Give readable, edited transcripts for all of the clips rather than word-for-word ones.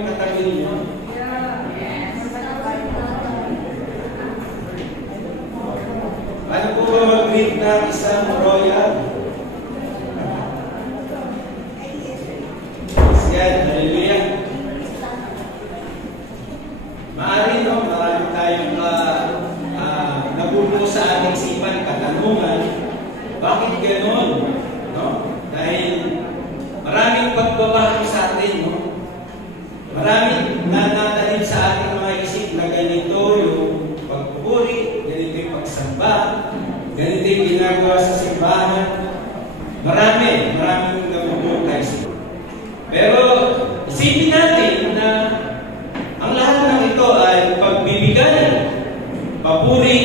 yung katabi niyo? Ano po ba mag-greet ng isang royal? Yan, hallelujah. Maaari, no? Marami tayong nabubuo sa ating isipan, katanungan. Bakit gano'n? No? Dahil maraming pagbabago sa atin, no? Maraming nananalig sa ating mga isip na ganito yung pagpupuri, ganito yung pagsamba, ganito yung ginagawa sa simbahan. Maraming nabubuo tayo sa. Pero isipin natin na ang lahat ng ito ay pagbibigay, papuri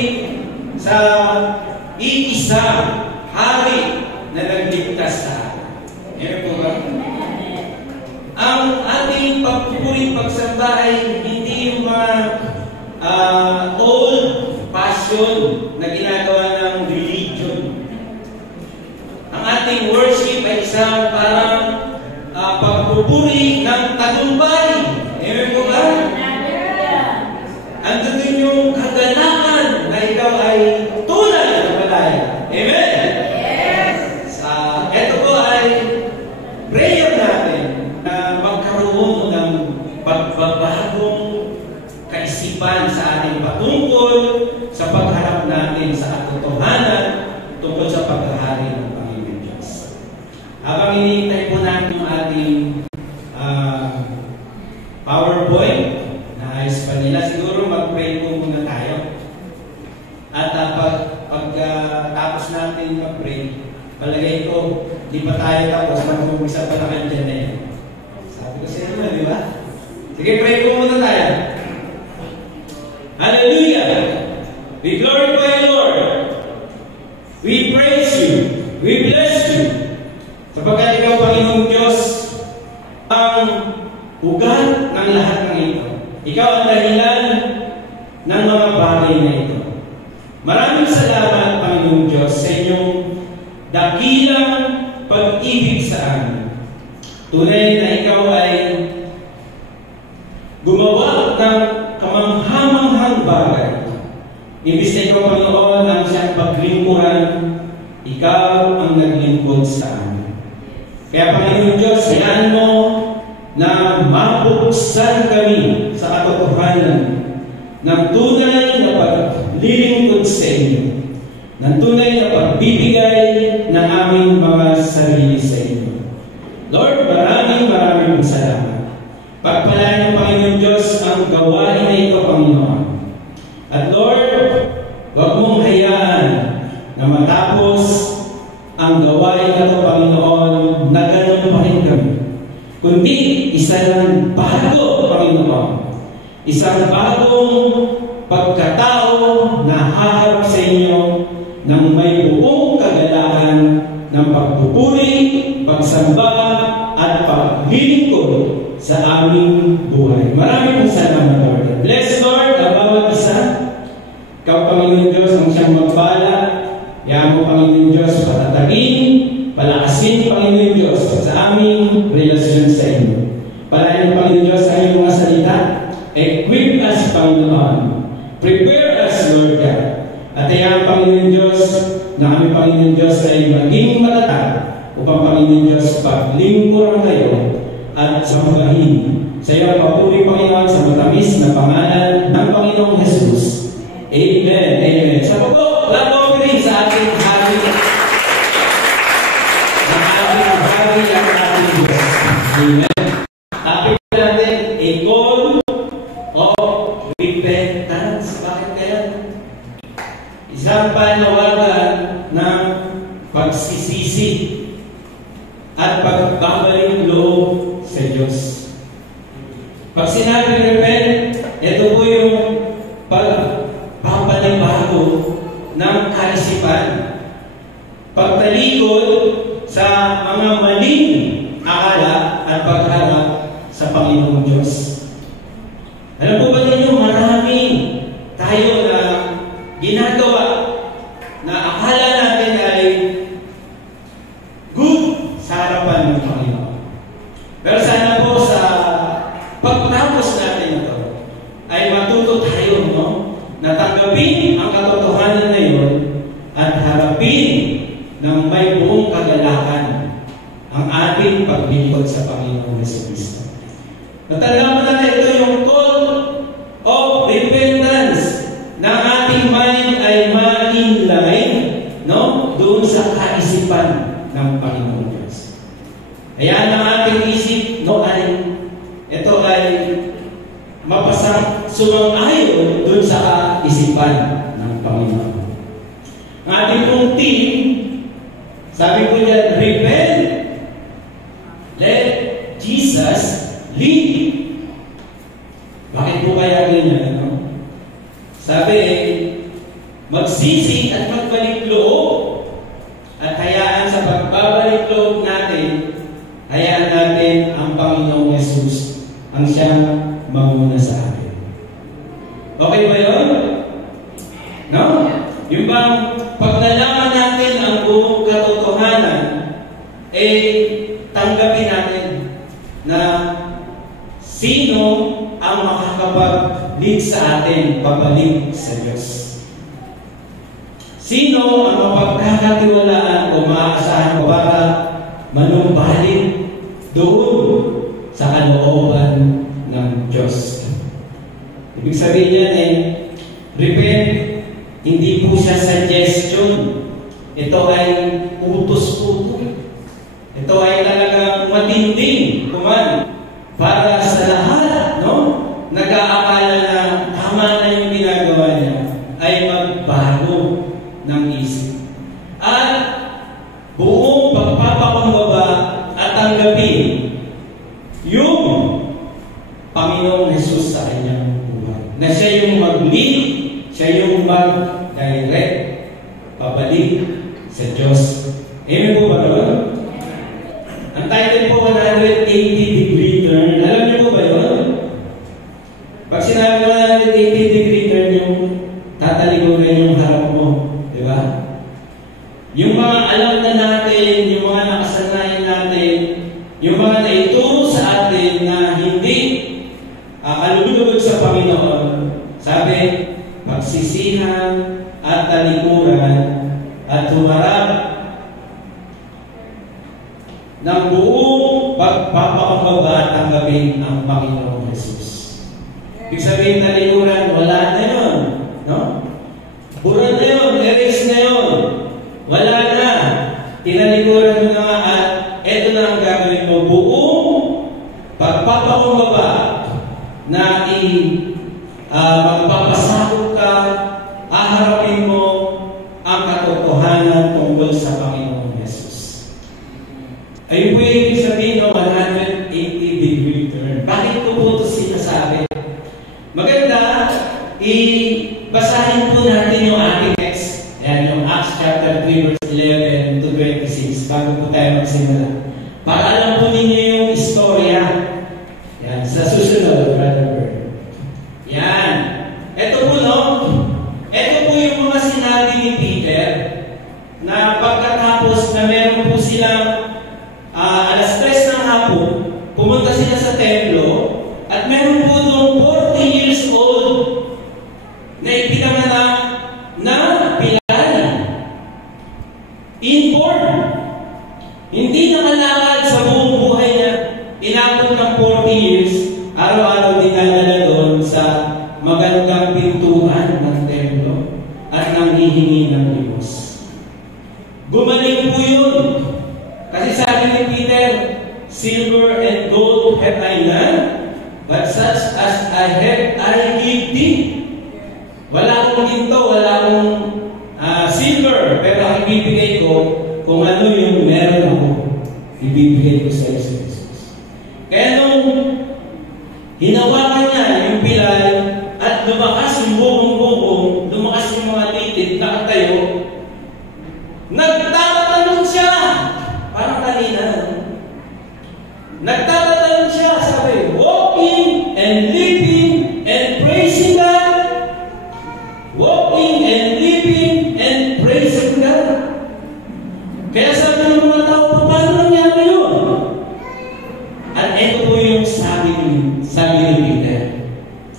sa iisa hari na nagligtas sa atin. Ngayon po ba? Ang ating papuri, pagsamba ay hindi yung mga old fashion na ginagawa ng religion. Ang ating worship ay isang parang pagpupuri ng tagumpay. Amen po ba? Andun din yung kaganahan na ikaw ay tunay na malaya. Amen? Yes! Ito po ay prayer natin na magkaroon ng pagbabagong kaisipan sa ating patungkol sa pagharap natin sa katotohanan tungkol sa paghahari ng Panginoon Diyos. Habang hinihintay po natin yung ating PowerPoint na ayos pa nila, siguro mag-pray po muna tayo. At pagkatapos natin mag-pray, palagay ko, di pa tayo tapos, mag-umpisa pa na kayo dyan na yun. Sabi ko sa inyo, di ba? Sige, pray po muna tayo. Hallelujah! We glorify you, Lord. We praise you. We bless you. Sapagkat ikaw, Panginoong Diyos, ang ugat ng lahat ng ito. Ikaw ang dahilan ng mga bagay na ito. Maraming salamat, Panginoong Diyos, sa inyong dakilang pag-ibig sa amin. Tunay na ikaw ay gumawa ng kamanghamanghang bagay. Ibig na ikaw, Panginoon, ang siyang paglingkuran, ikaw ang naglingkod sa amin. Kaya, Panginoon Diyos, hayaan mo na mabuksan kami sa katotohanan ng tunay na paglilingkod sa inyo, ng tunay na pagbibigay ng aming mga sarili sa inyo. Lord, maraming salamat. Pagpalain ng Panginoon Diyos ang gawain na ito, Panginoon. At Lord, huwag mong hayaan na matapos ang gawain na ito, Panginoon, na gano'n pa rin kami. Kundi, isa lang bago, Panginoon. Isang bagong pagkatao na haharap sa inyo ng may buong kagalakan ng pagpupuri, pagsamba, at paglilingkod sa aming buhay. Maraming salamat, Lord. Bless, Lord, ang bawat isa. Ikaw, Panginoon Diyos, ang siyang magpala. Kaya mo, Panginoon Diyos, patatagin, palakasin, Panginoon Diyos, sa aming relasyon sa inyo. Palayan, Panginoon Diyos, sa iyong mga salita. Equip us, Panginoon. Prepare us, Lord God. At kaya, Panginoon Diyos, na kami, Panginoon Diyos, ay maging matatag upang, Panginoon Diyos, paglingkuran kayo at sambahin. Sa iyo, papuri, Panginoon, sa matamis na pangalan ng Panginoong Jesus. Amen. Amen. Sa pagpo, labo rin sa ating hari. Sa ating hari at ating Diyos. Amen. Tapos natin, a call of repentance. Bakit kaya? Isang panawagan ng pagsisisi at pagbabalik loob sa Diyos. Pag sinabi repent, ito po yung pagpapanibago ng kaisipan. Pagtalikod sa mga maling akala at pagharap sa Panginoong Diyos. Alam po ba ninyo, marami tayo na ginagawa na akala natin ay good sa harapan ng Panginoon. Pero sana po sa pagtalikod tanggapin ang katotohanan na yun at harapin ng may buong kagalakan ang ating paglingkod sa Panginoong Jesucristo. Natandaan mo natin ito yung call of repentance na ating mind ay ma-inline, no? Doon sa kaisipan ng Panginoong Diyos. Kaya ang ating isip, no, ito ay mapasang sumang-ayon doon sa kaisipan ng Panginoon. Ang ating pong team, sabi ko niya, repent, let Jesus lead. Bakit po kaya ganyan? No? Sabi, magsisi at magbalik loob. At hayaan sa pagbabalik loob natin, hayaan natin ang Panginoong Jesus ang siyang mamuna sa atin. Okay ba yun? No? Yung bang pag nalaman natin ang buong katotohanan, tanggapin natin na sino ang makakapag-lead sa atin pabalik sa Diyos. Sino ang mapagkakatiwalaan o maaasahan ko para manumbalik doon sa kalooban ng Diyos. Ibig sabihin yan repent, hindi po siya suggestion. Ito ay utos po. Ito ay talagang matinding kuman para sa lahat, no? Nag-aakala na tama na yung ginagawa niya ay magbago ng isip. At buong pagpapakumbaba at tanggapin yung Panginoong Jesus sa kanyang buhay. Na siya yung mag-lead, siya yung mag-direct, pabalik sa Diyos. Amen po ba naman? Ang title po, 180-degree turn. Alam niyo po ba yun? Pag sinabi mo 180-degree turn, yung tatalikuran yung harap mo. Di ba? Yung mga alam na natin, yung mga nakasanayan natin, yung mga naituro sa atin na hindi kalulugod sa Panginoon, sabi, pagsisihan at talikuran at humarap ng buong pagpapakumbaba at tanggapin ang Panginoong Jesus. Ibig sabihin talikuran, wala na yun. No? Buran na yun, erase na yun. Wala na. Tinalikuran mo na nga at eto na ang gagawin mo. Buong pagpapakumbaba na magpapasakot ka, aharapin mo ang katotohanan tungkol sa Panginoong Jesus. Ayun po yung ibig sabihin ng 180-degree turn. Bakit ko po ito sinasabi? Maganda, basahin po natin yung ating text. Yan, yung Acts chapter 3 verse 11 to 26 bago po tayo magsimula. Para alam po ninyo yung istorya. Yan, sa susunod, Brother Bird. Yan. Ito po, no? Ito po yung mga sinabi ni Peter na pagkatapos na meron po silang alas 3 ng hapon, pumunta sila sa templo at meron po doon 40 years old na ipinanganak na pilala. Inborn. Hindi nakalakad sa buong buhay niya. Inabot ng 40 years, araw-araw dinadala doon sa magandang pintuan ng templo at nanghihingi ng limos. Gumaling po yun. Kasi sabi ni Peter, silver and gold have I none, but such as I have, I give thee. Wala akong ginto, wala akong silver, pero ang ibibigay ko, kung ano yung meron ako, ibibigay ko sa Jesus. Kaya nung hinawakan niya yung pilay at lumakas yung bubong-bubong, lumakas yung mga titid, nakatayo, nagtatanong siya. Parang kanina. Nagtatanong siya, sabi, walking and living and praising God. Walking and living and praising God. Kaya sabi ng mga tao, paano nangyari yun? At ito po yung sabi ni Peter.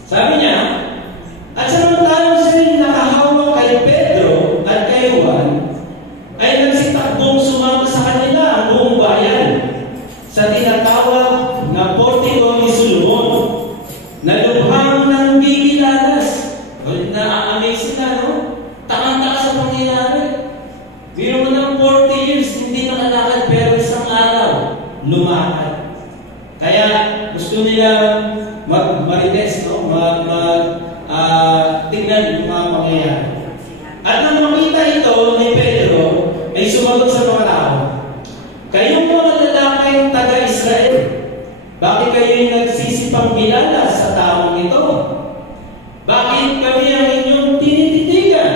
Sabi niya, at samantalang sila marites, no? Tingnan yung mga pangyayari. At nang makita ito ni Pedro, ay sumagot sa mga tao, "Kayong mga lalaking taga-Israel, bakit kayo'y nagsisipang-kilala sa taong ito? Bakit kami ang inyong tinititigan?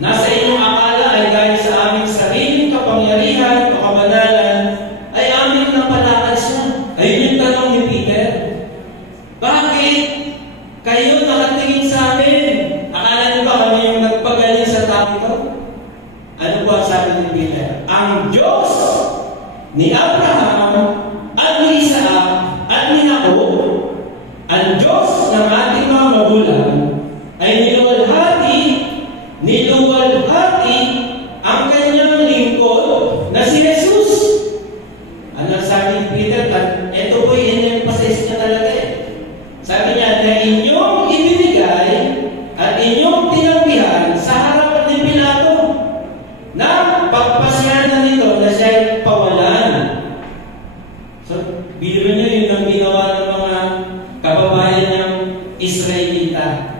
Nasa inyong akala ay dahil sa aming sariling kapangyarihan o kabanalan, ay aming napalakad siya." Ayun yung tanong ni Peter. Bakit kayo nakatingin sa amin? Akala niyo ba kami yung nagpagaling sa tao ito? Ano po ang sabi ni Peter? Ang Diyos ni Abraham at ni Isaac at ni Jacob, ang Diyos ng ating mga magulang, ay niluwalhati ang kanyang lingkod na si Jesus. Ano sabi ni Peter? At ito po in-emphasize niya talaga eh. Sabi niya na inyong ibinigay at inyong tinanggihan sa harap ni Pilato na pagpasyanan nito na siya'y pawalan. So, biro niyo yun ang ginawa ng mga kababayan ng Israelita.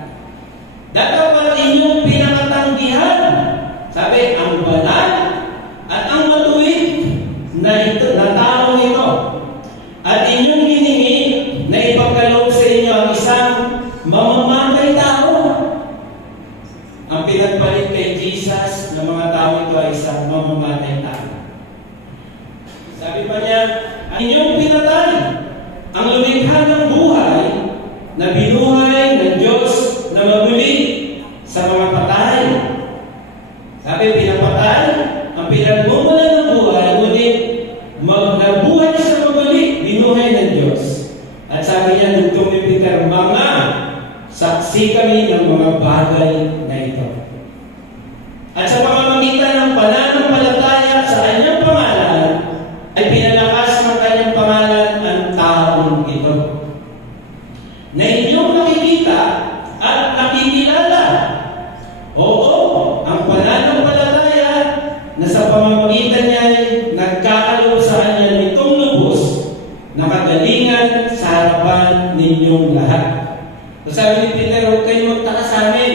Dapat inyong pinakatanggihan. Sabi, ang banal at ang matuwid na tao ito. At inyong hiningi na ipagkaloob sa inyo ang isang mamamatay tao. Ang pinagpalit kay Jesus ng mga tao ito ay isang mamamatay tao. Sabi pa niya, ang inyong pinatay, ang lumikha ng buhay na binuhay ng Diyos na maguli sa mga patay. Sabi, pinapatay ang pinagmumula ng buhay, ngunit nabuhay sa maguli, binuhay ng Diyos. At sabi niya, dugtong ni Peter, mga saksi kami ng mga bagay na ito. At sa pamamagitan ng pananampalataya sa kanyang pangalan, ay pinalakas ng kanyang pangalan ang taong ito, na inyong nakikita at nakikilala. Oo, ang pananampalataya na sa pamamagitan niya ay nagkakaloob sa kanya nitong lubos na kagalingan sa harapan ninyong lahat. So sabi ni Peter, huwag kayong magtaka sa amin.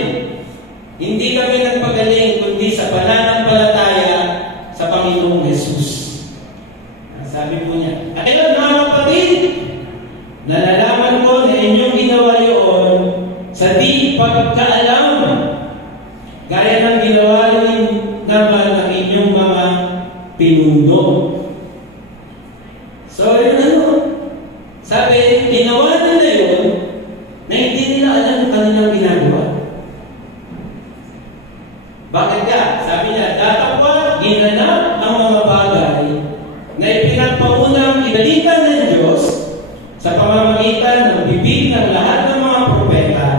Hindi kami nagpagaling, kundi sa pananampalataya sa Panginoong Jesus. Sabi po niya. At ito, mga kapatid, nalalaman ko na inyong ginawa yun sa di pagkaalam. Gaya ng ginawa rin naman ng inyong mga pinuno. So, yun ano? Sabi, ginawa nila yun na hindi nila alam ang kanilang ginagawa. Bakit ka? Sabi niya, datapwa, ginanap ang mga bagay na ipinagpaunang ibalikan ng Diyos sa pamamagitan ng bibig ng lahat ng mga propeta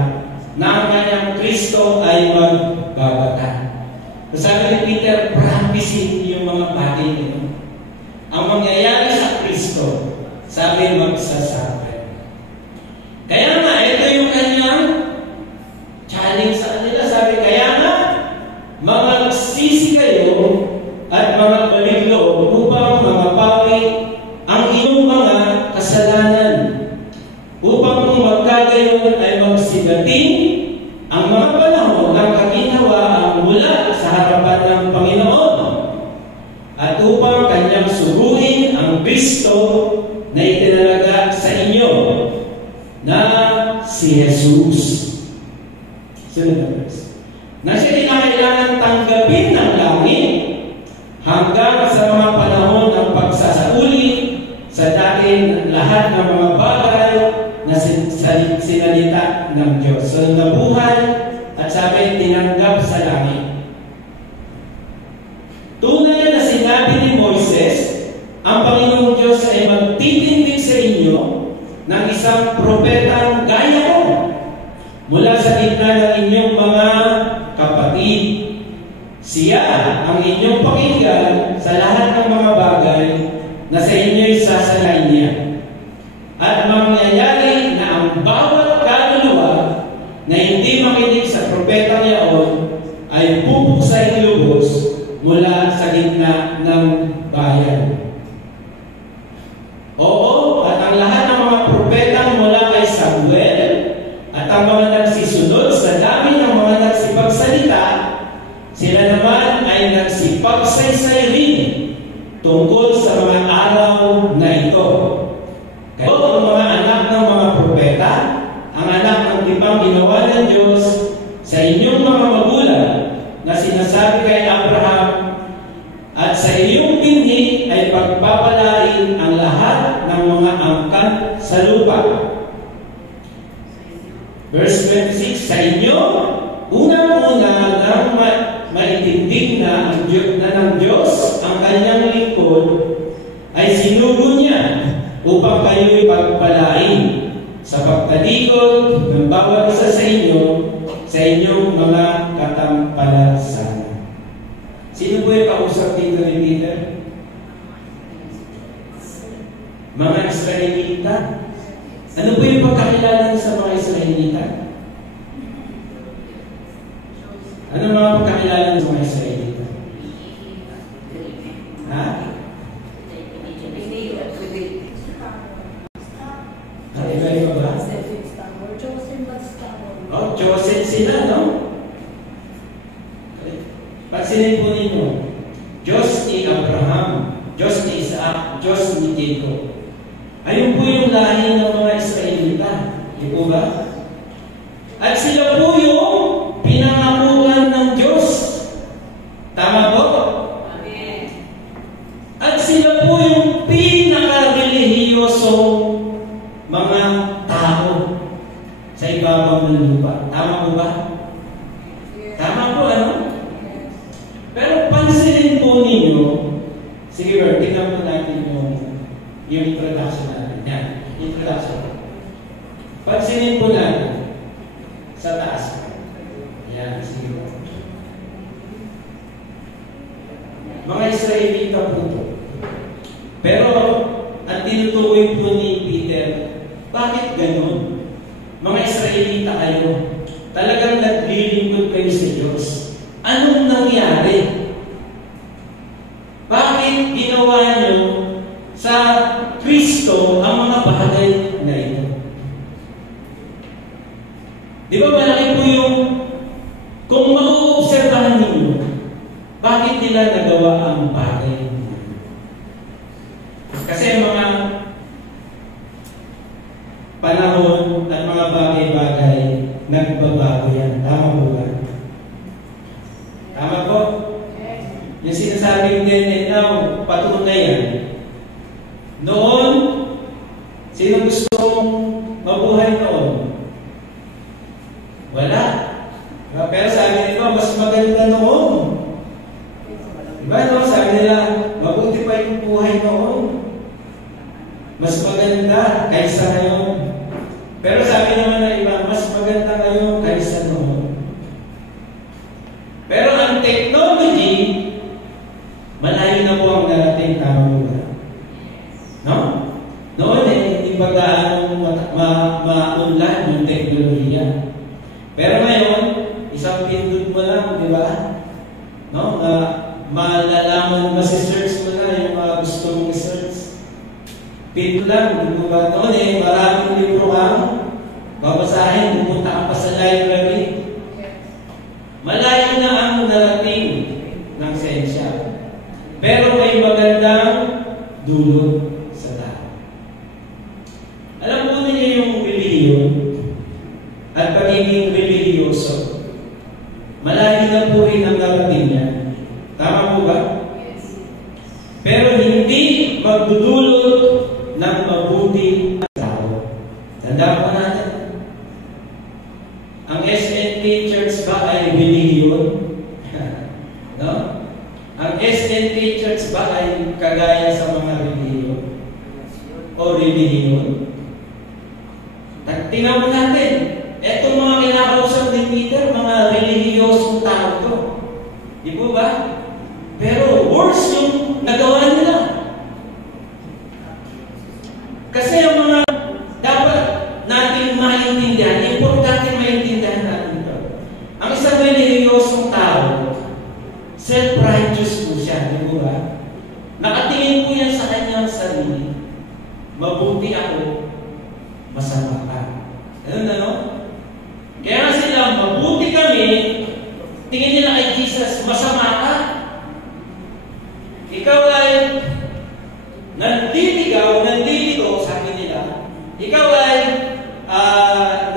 na ang kanyang Kristo ay magbabata. Sabi ni Peter, practicing yung mga bagay nito. Ang mangyayari sa Kristo, sabi magsasabi. Kaya nga, ito yung kanyang challenge sa kanila. Sabi, kaya nga, magsisi kayo at mga baliglo upang mapapawi ang inyong mga kasalanan, upang kung magkagayon ay magsigating ang mga panahon ng kaginhawaan mula sa harapan ng Panginoon, at upang kanyang sugurin ang Kristo na itinalaga sa inyo na si Jesus. Sunod na verse. Na siya kailangan tanggapin ng langit hanggang sa mga panahon ng pagsasauli sa dating lahat ng mga bagay na sinalita ng Diyos. So, nabuhay at sabi, tinanggap sa langit. Tunay na sinabi ni Moises, ang Panginoong Diyos ay magtitindig sa inyo ng isang propetang gaya ko mula sa gitna ng inyong mga kapatid. Siya ang inyong pakinggan sa lahat ng mga bagay na sa inyo'y sasalain niya. At mangyayari na ang bawat kaluluwa na hindi makinig sa propetang yaon ay pupuksain lubos mula sa gitna ng bayan. Oo, at ang lahat ng mga propeta Verse 26, sa inyo, unang-una nang maitindig na ng Diyos ang kanyang lingkod, ay sinugo niya upang kayo'y pagpalain sa pagtalikod ng bawat isa sa inyo sa inyong mga katampalasan. Sino po yung kausap dito ni Peter? Mga Israelita. Ano po yung pagkakilala sa mga Israelita? Ano mga pagkakilala sa mga Israelita? Ha? Iba-iba ba? Oh, chosen sila, no? Pansinin po ninyo, Diyos ni Abraham, Diyos ni Isaac, Diyos ni Jacob. Ayun po yung lahi ng mga Israelita. Di po ba? At sila po yung pinangakuan ng Diyos. Tama po? Amen. At sila po yung pinaka-relihiyosong mga tao sa ibabaw ng lupa. Tama po ba? Tama po, ano? Pero pansinin po ninyo, sige bro, tingnan po natin yung introduction natin. Yan, introduction. Pansinin po natin sa taas. Yan, sige bro. Mga Israelita po ito. Pero, ang tinutukoy po ni Peter, bakit ganun? Mga Israelita kayo, talagang naglilingkod kayo sa Diyos. Anong nangyari? Bakit ginawa nyo sa Kristo ang mga bagay na ito? Di ba malaki po yung kung mauobserbahan ninyo, bakit nila nagawa ang bagay? Kasi mga panahon at mga bagay-bagay nagbabago yan. Tama po ba? Tama po? Yung sinasabing din now, patunay yan. Noon, sino gustong mabuhay noon? Wala. Pero sabi nila, mas maganda noon. Diba no? Sabi nila, mabuti pa yung buhay noon. Mas maganda kaysa ngayon. Pero sabi naman na iba, mas maganda ngayon kaysa noon. Pero ang technology, malayo na po ang darating, tama mo ba? No? Noon hindi pa gaano ma-unlad yung teknolohiya. Pero ngayon, isang pindot mo lang, di ba? No? Malalaman, masi-search mo na yung mga gusto mong i-search. Pindot lang, di ba? Noon maraming libro kang babasahin, pupunta ka pa sa library. Malayo na ang narating ng sensya. Pero may magandang dulot sa tao. Alam po ninyo yung relihiyon at pagiging relihiyoso. Malayo na po rin ang narating niya. Tama po ba? Yes. Pero hindi magdudulot ng mabuti ang tao. Tandaan po natin. Ang SNK Church ba ay relihiyon? No? Ang SNK Church ba ay kagaya sa mga relihiyon? O relihiyon? Tingnan mo natin. Etong mga kinakausap ni Peter, mga relihiyosong tao to. Di po ba? Pero worse yung nagawa nila. Kasi ang mga dapat natin maintindihan, importante maintindihan natin ito. Ang isang relihiyosong tao, self-righteous po siya, di po ba? Nakatingin po yan sa kanyang sarili. Mabuti ako, masama ka. Ganun na, no? Kaya nga sila, mabuti kami, tingin nila kay Jesus, masama ka. Ikaw ay nandito, sabi nila, ikaw ay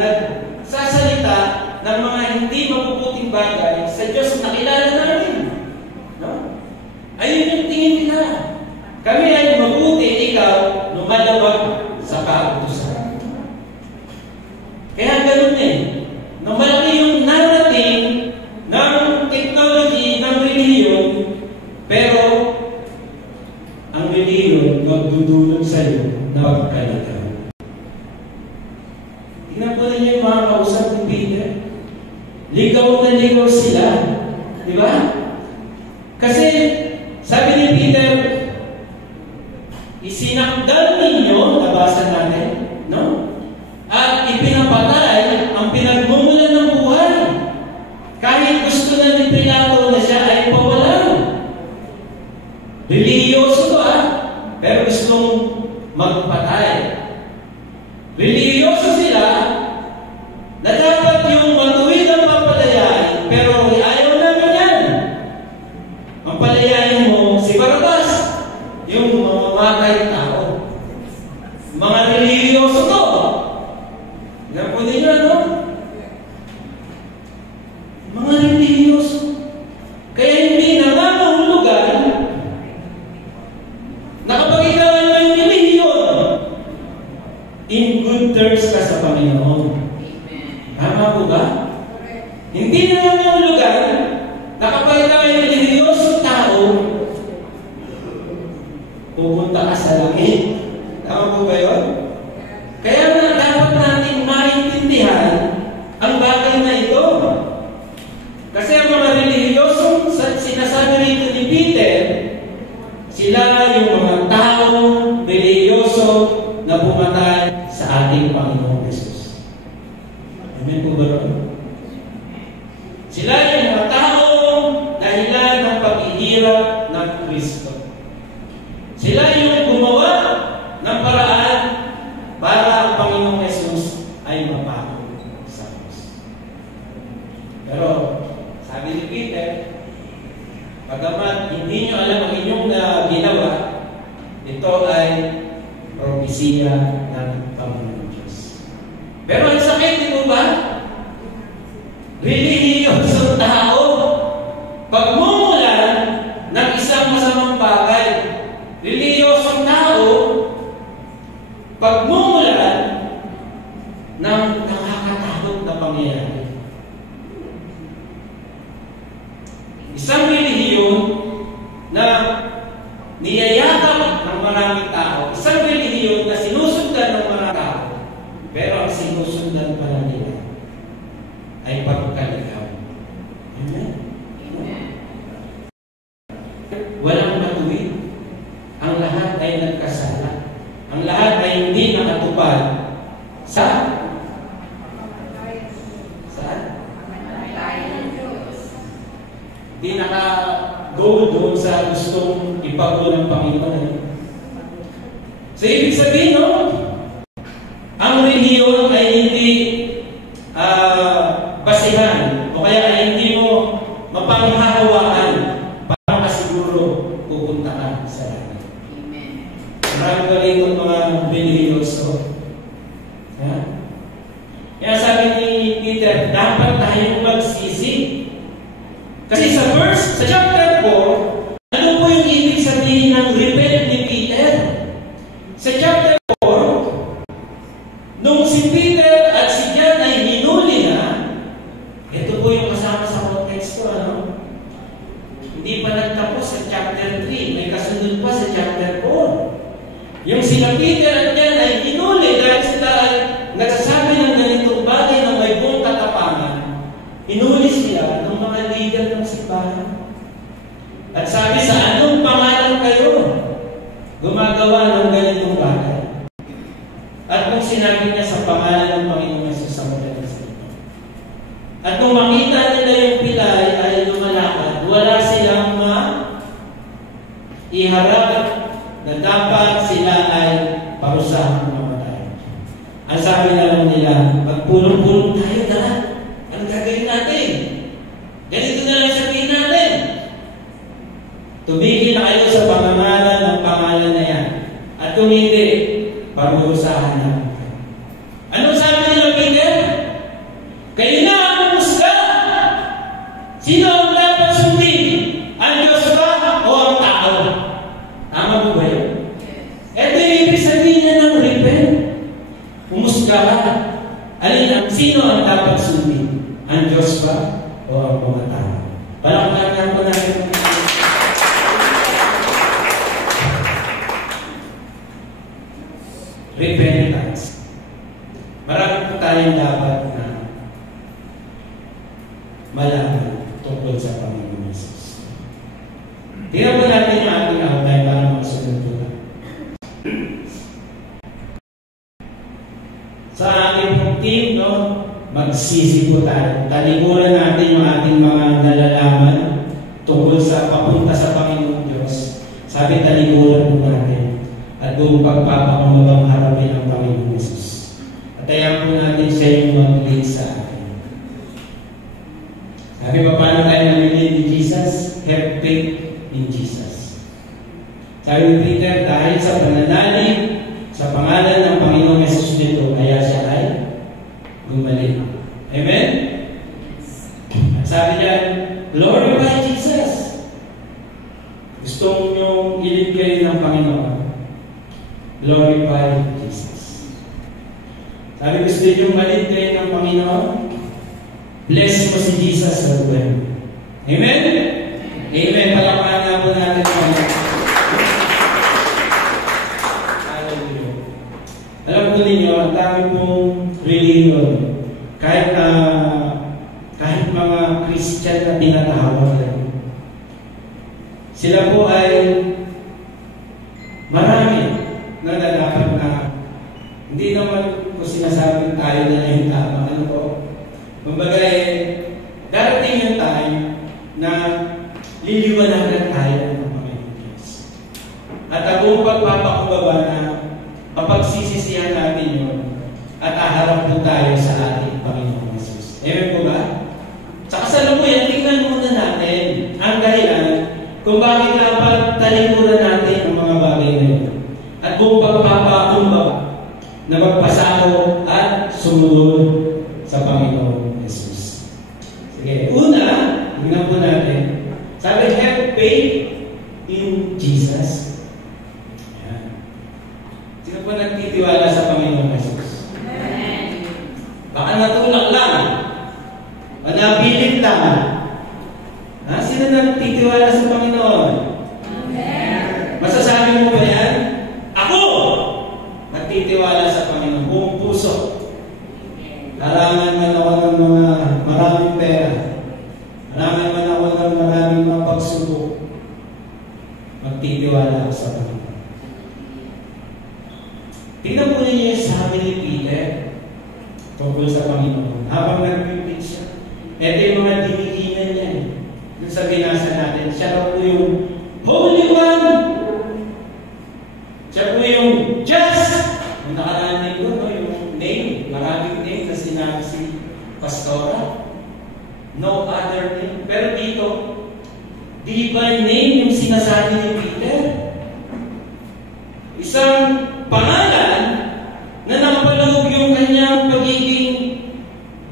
nagsasalita ng mga hindi mabubuting bagay sa Diyos na kilala namin. No? Ayun yung tingin nila. Kami ay mabuti, ikaw lumalabag sa kautusan. Kaya ganun yun eh. Na malaki yung narrative ng technology, ng reliyon, pero ang reliyon magdudulog sa'yo na pagkalagaw. Tingnan po rin yung mga kausap ni Peter. Ligaw na ligaw sila. Di ba? Kasi, sabi ni Peter, isinakdal ninyo, nabasa natin, no? At ipinapatay ang pinagmumulan ng buhay. Kahit gusto na ni Pilato na siya ay pawalan. Reliyoso to pero gustong magpatay. Reliyoso sila na dapat yung matuwid ang papalayain, pero ayaw namin yan. Ang palayain mo, si Barabas, yung mamamatay tao. Mga reliyoso to. Yan po din yun, no? Mga reliyoso. Kaya hindi nangangahulugan na kapag ikaw ay may reliyon, in good terms ka sa Panginoon. Tama po ba? Hindi nangangahulugan na kapag ikaw ay may reliyosong tao, pupunta ka sa langit. Tama po ba yun? Kaya na dapat natin maintindihan ang bagay na ito. Kasi ang mga reliyosong sinasabi rito ni Peter, sila yung mga taong reliyoso na pumatay sa ating Panginoong Jesus. Amen po ba ron? Sila yung mga taong dahilan ng paghihirap ng Kristo. Sila yung gumawa ng paraan para ang Panginoong Jesus ay mapako sa Diyos. Pero, sabi ni Peter, pagamat hindi nyo alam ang inyong ginawa, ito ay propesiya ng Panginoong Diyos. Pero ang sakit, di po ba? Relihiyosong tao, pagmumulan ng isang masamang bagay. Relihiyosong tao, pagmumulan ng nakakatakot na pangyayari. Isang relihiyon na niyayakap ng maraming tao. Isang relihiyon na sinusundan ng maraming tao. Pero ang sinusundan pala nila ay pagkaligaw. Amen? Walang matuwid. Ang lahat ay nagkasala. Ang lahat ay hindi nakatupad sa hindi naka-go doon sa gustong ipago ng Panginoon. So, ibig sabihin, no? Ang relihiyon ay hindi basihan o kaya ay hindi mo mapanghahawakan para masiguro pupunta ka sa langit. Amen. Maraming galing mga relihiyoso. Kaya sabi ni Peter, dapat tayong magsisi. Kasi sa chapter 4, ano po yung ibig sabihin ng repent ni Peter? Sa chapter 4, nung si Peter at si John ay hinuli na, ito po yung kasama sa konteksto, ano? Hindi pa nagtapos sa chapter 3, may kasunod pa sa chapter 4. Yung sila Peter at John ay hinuli dahil sila ay nagsasabi ng ganitong bagay na may buong katapangan. Hinuli sila ng mga leader ng simbahan. At sabi, sa anong pangalan kayo gumagawa ng ganitong bagay? At kung sinabi niya sa pangalan ng Panginoong Jesus sa magaling sa ito. At kung makita nila yung pilay ay lumalakad, wala silang iharap na dapat sila ay parusahang mamatay. Ang sabi na lang nila, magpulong-pulong tayo lahat. Anong gagawin natin? Ganito na lang sabihin natin. Tumigil na kayo sa pangangalan ng pangalan na yan. At kung hindi, parusahan na. Anong sabi nila, Peter? Kayo na ang umusga. Sino ang dapat sundin? Ang Diyos ba o ang tao? Tama po ba yun? Ito yung ibig sabihin niya ng repent. Umusga ka. Sino ang dapat sundin? Ang Diyos ba o ang mga tao? Palakpakan po natin. Repentance. Marami po tayong dapat na malaman tungkol sa Panginoon Jesus. Tingnan po natin yung ating outline para makasunod po na. Sa ating pong team, magsisi po tayo. Talikuran natin yung ating mga nalalaman tungkol sa papunta sa Panginoon Diyos. Sabi, talikuran po natin. At doon pagpapakamabang harapin ang Panginoon Jesus. At ayan po natin siya yung mag-lead sa atin. Sabi pa, paano tayo nalilid ni Jesus? Have faith in Jesus. Sabi ni Peter, dahil sa pananalig sa pangalan ng Panginoon Jesus dito, kaya siya ay gumaling. Amen? At sabi niya, glorify Jesus. Gusto nyo ilid kayo ng Panginoon. Glorify Jesus. Sabi, gusto nyo malid kayo ng Panginoon. Bless mo si Jesus sa buhay. Amen? Amen. Palakpakan na po natin. Alam po ninyo, ang dami pong religion. Kahit mga Christian na tinatawag lang. Sila po ay marami na dapat na hindi naman ko sinasabing tayo na yung tama. Ano po? Kumbaga darating yung time na liliwanagan tayo ng Panginoon Diyos. At ang pagpapakumbaba na mapagsisisihan natin yun at aharap po tayo sa ating Panginoon Jesus. Amen po ba? Tsaka sa alam po yan, tingnan muna natin ang dahilan kung bakit dapat talikuran natin ang mga bagay na yun. At kung pagpapakumbaba na magpasako at sumunod sa Panginoon Jesus. Sige, una, tingnan po natin. Sabi, have faith in Jesus. Sino po nagtitiwala sa Panginoon Jesus? Amen. Baka natulak lang. Manabilit lang. Sino nagtitiwala sa Panginoon? Amen. Masasabi mo ba yan? Ako! Nagtitiwala sa Panginoon. Buong puso. Larangan man ako ng mga maraming pera. Larangan man ako ng maraming mga pagsubok. Magtitiwala ako sa Panginoon. Tingnan po ninyo yung sabi ni Peter tungkol sa Panginoon. Habang nag-repeat siya, ito yung mga dinikinan niya. Yung sa binasa natin, siya raw po yung Holy One. Siya po yung Just. Yung nakaranin ko, yung name, maraming name na sinabi si Pastora. No other name. Pero dito, divine name yung sinasabi ni Peter. Isang pangalan na nakapaloob yung kanyang pagiging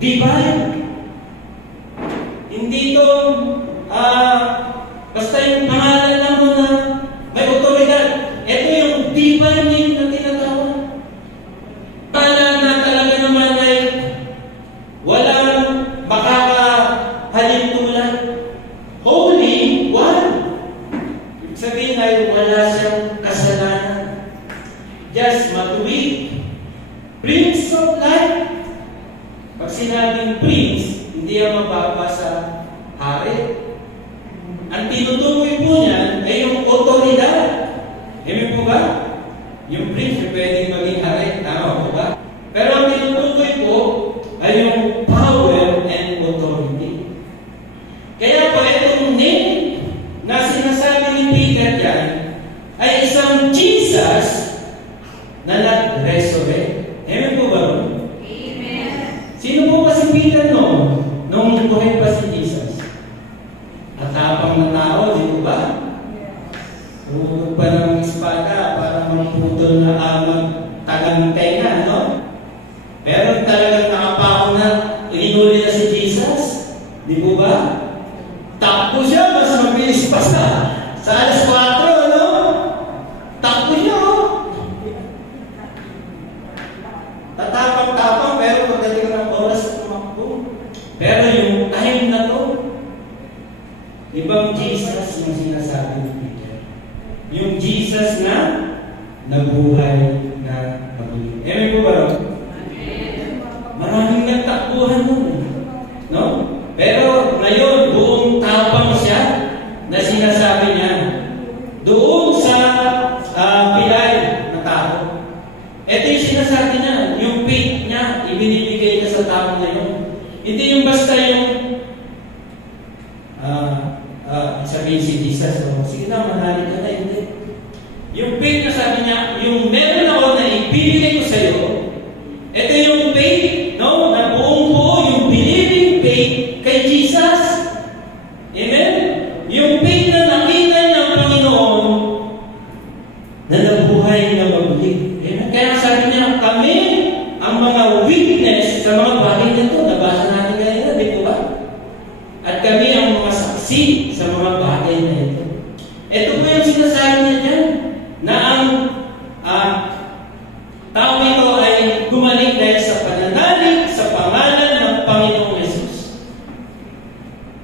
divine. Hindi ito basta yung pangalan lang mo na may otoridad. Ito yung divine name na tinatawag. Pangalan na talaga naman ay walang makakahalintulad. Holy One. Ibig sabihin ay wala siyang kasalanan. Just matuwid. Prince of Life. Pag sinabing Prince, hindi ang mababa sa hari. Ang tinutukoy po niyan ay yung otoridad. Amen po ba? Yung Prince, yung pwedeng maging hari. Tama po ba? Pero ang tinutukoy po ay yung power and authority. Kaya po itong name na sinasabi ni Peter dyan ay isang Jesus na nag-resurrect. Amen po ba? Amen. Sino po ba si Peter noon? Nung buhay pa si Jesus? Atapang na tao, di ba? Hulog pa ng espada para magputol na amang tagang tenga, no? Pero talagang nakapako na, inuli na si Jesus. Di po ba? Takbo siya, mas mabilis pa sa alas 4, no? Takbo niya, oh. Tatapang-tapang, pero pagdating buhay na maguli. Amen po ba? Maraming nagtakbuhan nun. No? Pero ngayon, buong tapang siya na sinasabi niya. Doon sa pilay na tao. Ito yung sinasabi niya. Yung faith niya, ibinibigay niya sa tao na yun. Hindi yung basta yung sabihin si Jesus, sige na, manali ka na, hindi. Yung faith na sabi niya, yung meron ako na ibibigay ko sa iyo, ito yung faith, no? Na buong-buo, yung believing faith kay Jesus. Amen? Yung faith na nakita ng Panginoon na nabuhay na maguli. Amen? Kaya sabi niya, kami ang mga witness sa mga bagay na ito. Nabasa natin kanina, di po ba? At kami ang mga saksi sa mga bagay na ito. Ito po yung sinasabi niya dyan, na ang tao ito ay gumaling dahil sa pananalig sa pangalan ng Panginoong Jesus.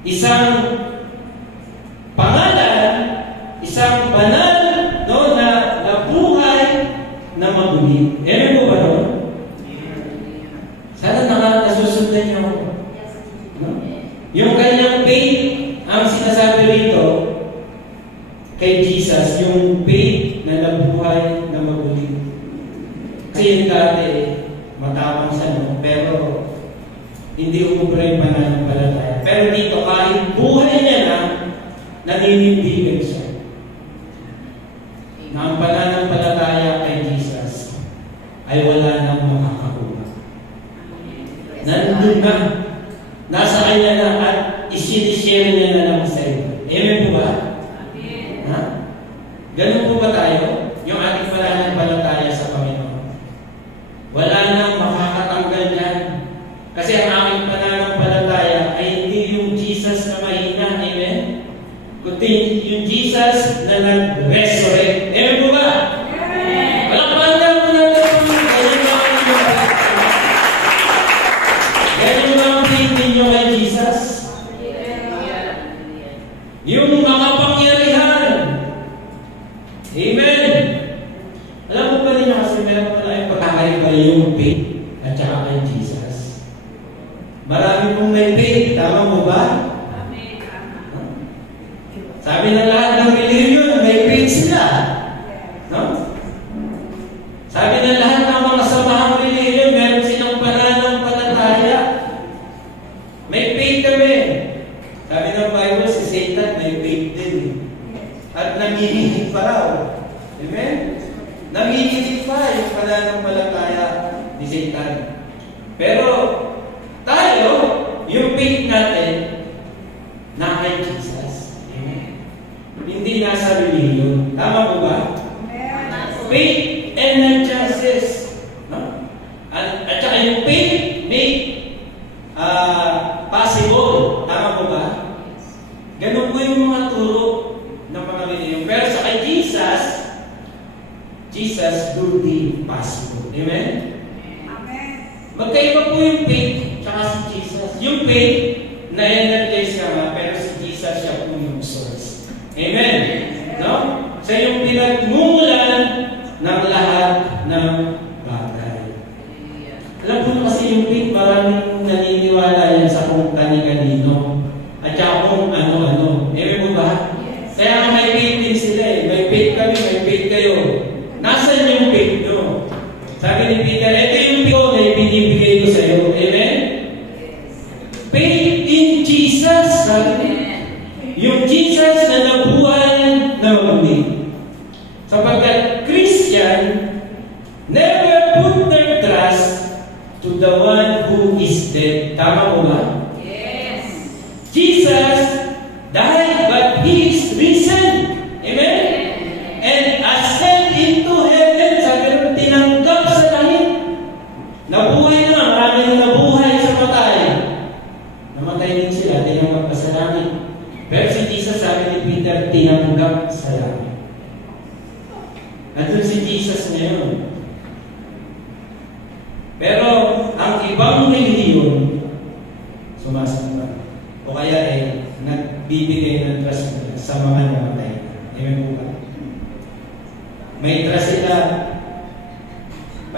Isang pangalan, isang banal, no, na nabuhay na maguli. Amen po ba, no? Sana nasusundan niyo ako. No? Yung kanyang faith, ang sinasabi rito kay Jesus, yung faith na nabuhay na maguli. Kasi yung dati, matapang siya, no? Pero hindi umubra yung pananampalataya. Pero dito, kahit buhay niya na, naninindigan siya na ang pananampalataya kay Jesus ay wala nang makakakuha. Nandun na. Nasa kanya na at isinishare niya na lang sa iyo. Amen po ba? Amen. Ha? Ganun po ba tayo? Yung ating pananampalataya sa Panginoon. Wala nang makakatanggal yan. Kasi ang aking pananampalataya ay hindi yung Jesus na mahina. Amen? Kundi yung Jesus na nag-resurrect. Amen po ba? Amen. Walang panggal po natin. Ganyan ba ang faith ninyo kay Jesus? Yung makapangyarihan. Amen. Alam mo ba ninyo kasi meron pa na yung pagkakaiba yung faith at saka kay Jesus. Marami pong may faith. Tama mo ba? Amen. Sabi ng lahat ng religion, may faith sila. No? Sabi ng lahat ng mga samahang religion, meron silang pananampalataya. May faith kami. Sabi ng Bible, si Satan may faith din. At nangihinig pa raw. Amen? Nangihinig pa yung pananampalataya ni Satan. Pero tayo, yung faith natin, na kay Jesus. Amen? Hindi nasa religion. Tama po ba? Faith and not justice. No? At saka yung faith make possible. Tama po ba? Ganun po yung mga turo ng mga religion. Pero sa kay Jesus, Jesus do the possible. Amen? Amen. Magkaiba po yung faith tsaka si Jesus. Yung faith, na-energize ka nga, pero si Jesus siya po yung source. Amen? No? Siya yung pinagmumulan ng lahat ng bagay. Alam po kasi yung faith, maraming naniniwala yan sa kung kani-kanino. At saka kung ano-ano. Amen mo ba? Yes. Kaya may faith din sila eh. May faith kami, may faith kayo. Nasaan yung faith nyo? Sabi ni Peter, ito yung faith ko na ibinibigay ko sa iyo. Amen? Yes. Faith in Jesus. Sabi niya. Yung Jesus na nabuhay na muli. Sapagkat Christian never put their trust to the one who is dead. Tama mo ba? Jesus died, but He is risen. Amen? And ascended into heaven. Sabi rin, tinanggap sa langit. Nabuhay na, marami na nabuhay sa patay. Namatay din sila, tinanggap pa sa langit. Pero si Jesus, sabi ni Peter, tinanggap sa langit. Andun si Jesus ngayon. Pero ang ibang relihiyon, sumasamba. O kaya nagbibigay ng trust sa mga namatay. Amen po ba? May trust sila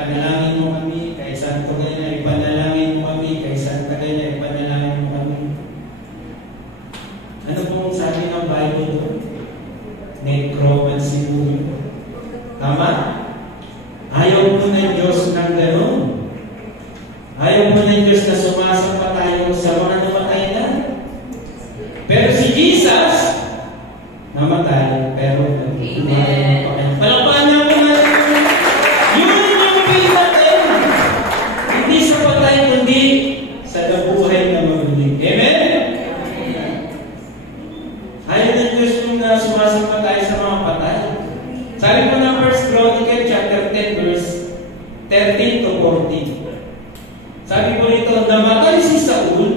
ipanalangin mo kami, kay Santo Galilea, ipanalangin mo kami, kay Santa Galilea, ipanalangin mo kami. Ano pong sabi ng Bible doon? Necromancy po yun. Tama? Ayaw po ng Diyos ng gano'n. Ayaw po ng Diyos na sumasamba tayo sa mga namatay na. Pero si Jesus, namatay, pero Amen. Palakpakan niyo po natin. Yun ang pili natin. Hindi sa patay, kundi sa nabuhay na mabuhay. Amen? Ayaw ng Diyos yung sumasamba tayo sa mga patay. Sabi po ng 1 Chronicle chapter 10 verse 13 to 14. Sabi po nito, namatay si Saul.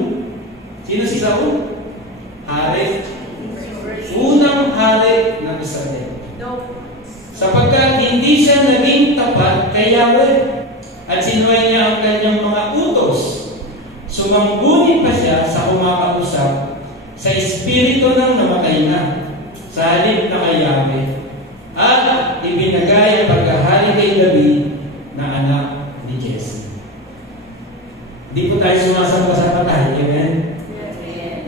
Sino si Saul? Hari. Unang hari ng Israel. Sapagkat hindi siya naging tapat kay Yahweh at sinuway niya ang kanyang mga utos. Sumangguni pa siya sa kumakausap sa espiritu ng namatay na sa halip na kay Yahweh at ibinagay ang pagkahari kay David na anak ni Jesse. Hindi po tayo sumasamba sa patay. Amen?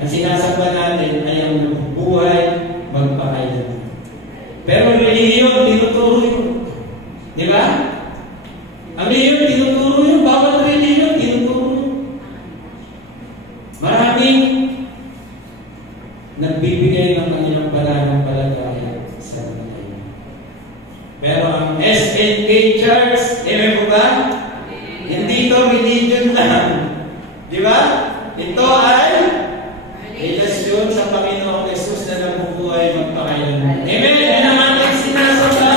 Ang sinasamba natin ay ang buhay magpakailan. Pero relihiyon, tinuturo yun. Di ba? Ang relihiyon, tinuturo yun. Bawat relihiyon, tinuturo yun. Maraming nagbibigay ng kanilang pananampalataya sa namatay. Pero ang SNK Church, amen po ba? Hindi ito religion lang. Di ba? Ito ay relasyon sa Panginoong Jesus na nabubuhay magpakailanman. Amen? Yan ang ating sinasamba.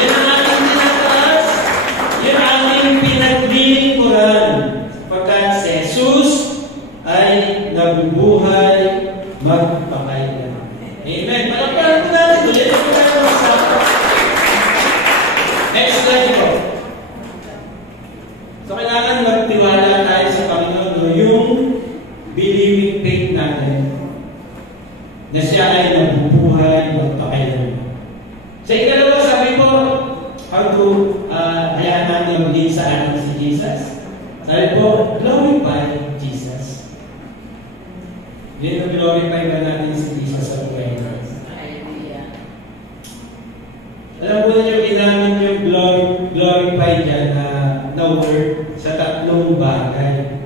Yan ang ating tinataas. Yan ang ating pinaglilingkuran. Sapagkat si Jesus ay nabubuhay magpakailanman. Amen? Palakpakan po natin. Ulit po tayo magsama. Next slide po. So, kailangan magtiwala tayo sa Panginoon yung believing faith natin na siya ay nabubuhay magpakailanman. Sa ikalawa, sabi po, how to hayaan natin maging sa atin si Jesus. Sabi po, glorify Jesus. Hindi glorify ba natin si Jesus sa buhay natin? Alam po niyo, ginamit yung glorify dyan na word sa tatlong bagay.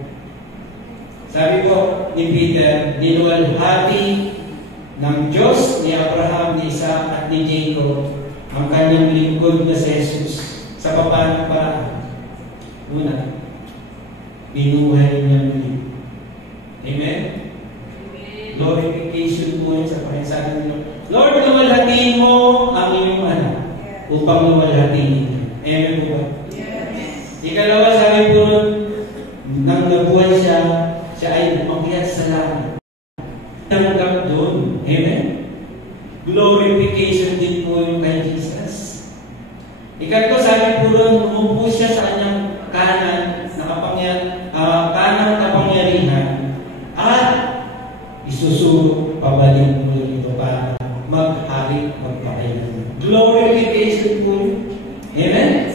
Sabi po ni Peter, niluwalhati ng Diyos ni Abraham, ni Isaac at ni Jacob ang kanyang lingkod na si Jesus sa papanong paraan. Una, binuhay niya muli. Amen? Glorification po yun sa pakisabi nyo. Lord, luwalhatiin mo ang iyong anak upang luwalhatiin niya. Amen po ba? Yes. Ikalawa, sabi po, nang nabuhay siya ay umakyat sa langit. Tanggap doon. Amen? Glorification din po yung kay Jesus. Ikatlo, sabi po doon, umupo siya sa kanyang kanan, kanang kapangyarihan, at isusulong pabalik muli ito para maghari magpakailanman. Glorification po yun. Amen?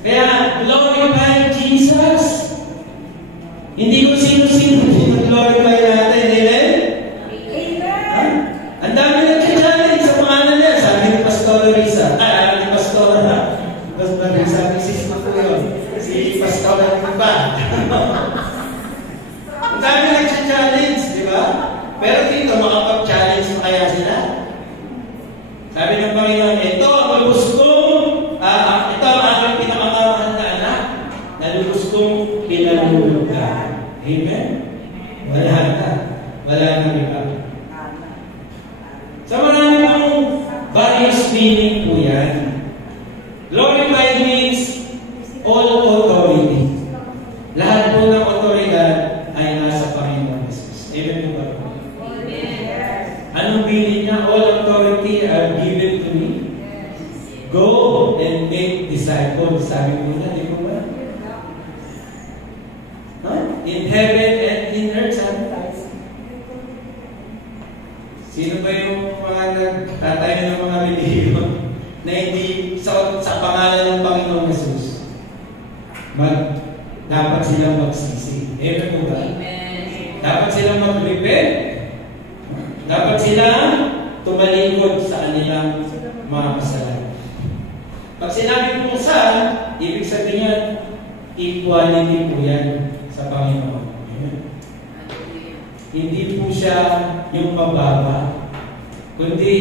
Kaya, glorify Jesus. Hindi ko sino-sino glorify natin. Amen? Amen. Ang dami nag-challenge sa pangalan niya. Sabi ni Pastor Risa. Ni Pastor ha? Pastor Risa. Sabi si Sima po yun. Si Pastor ba? Ang dami nag-challenge. Di ba? Pero dito, makapag-challenge pa kaya sila? Sabi ng Panginoon, ito ang lubos kong, ito ang aking pinakamamahal na anak na lubos kong pinalulugan. Amen? Wala na. Wala na iba. Sa marami pang various meaning po yan. Glorified means all authority. Lahat po ng otoridad ay nasa Panginoon Jesus. Amen po ba? Amen. Anong meaning niya? All authority are given to me. Go and make disciples. Sabi po na, di po ba? In heaven and in earth, sabi tayo. Sino ba yung mga nagtatayo ng mga relihiyon na hindi sa pangalan ng Panginoon Jesus? dapat silang magsisi. Amen po ba? Amen. Dapat silang mag-repent. Dapat silang tumalingkod sa kanilang mga kasalanan. Pag sinabi pong saan, ibig sabihin yan, equality po yan sa Panginoon. Amen. Hindi po siya yung mababa, kundi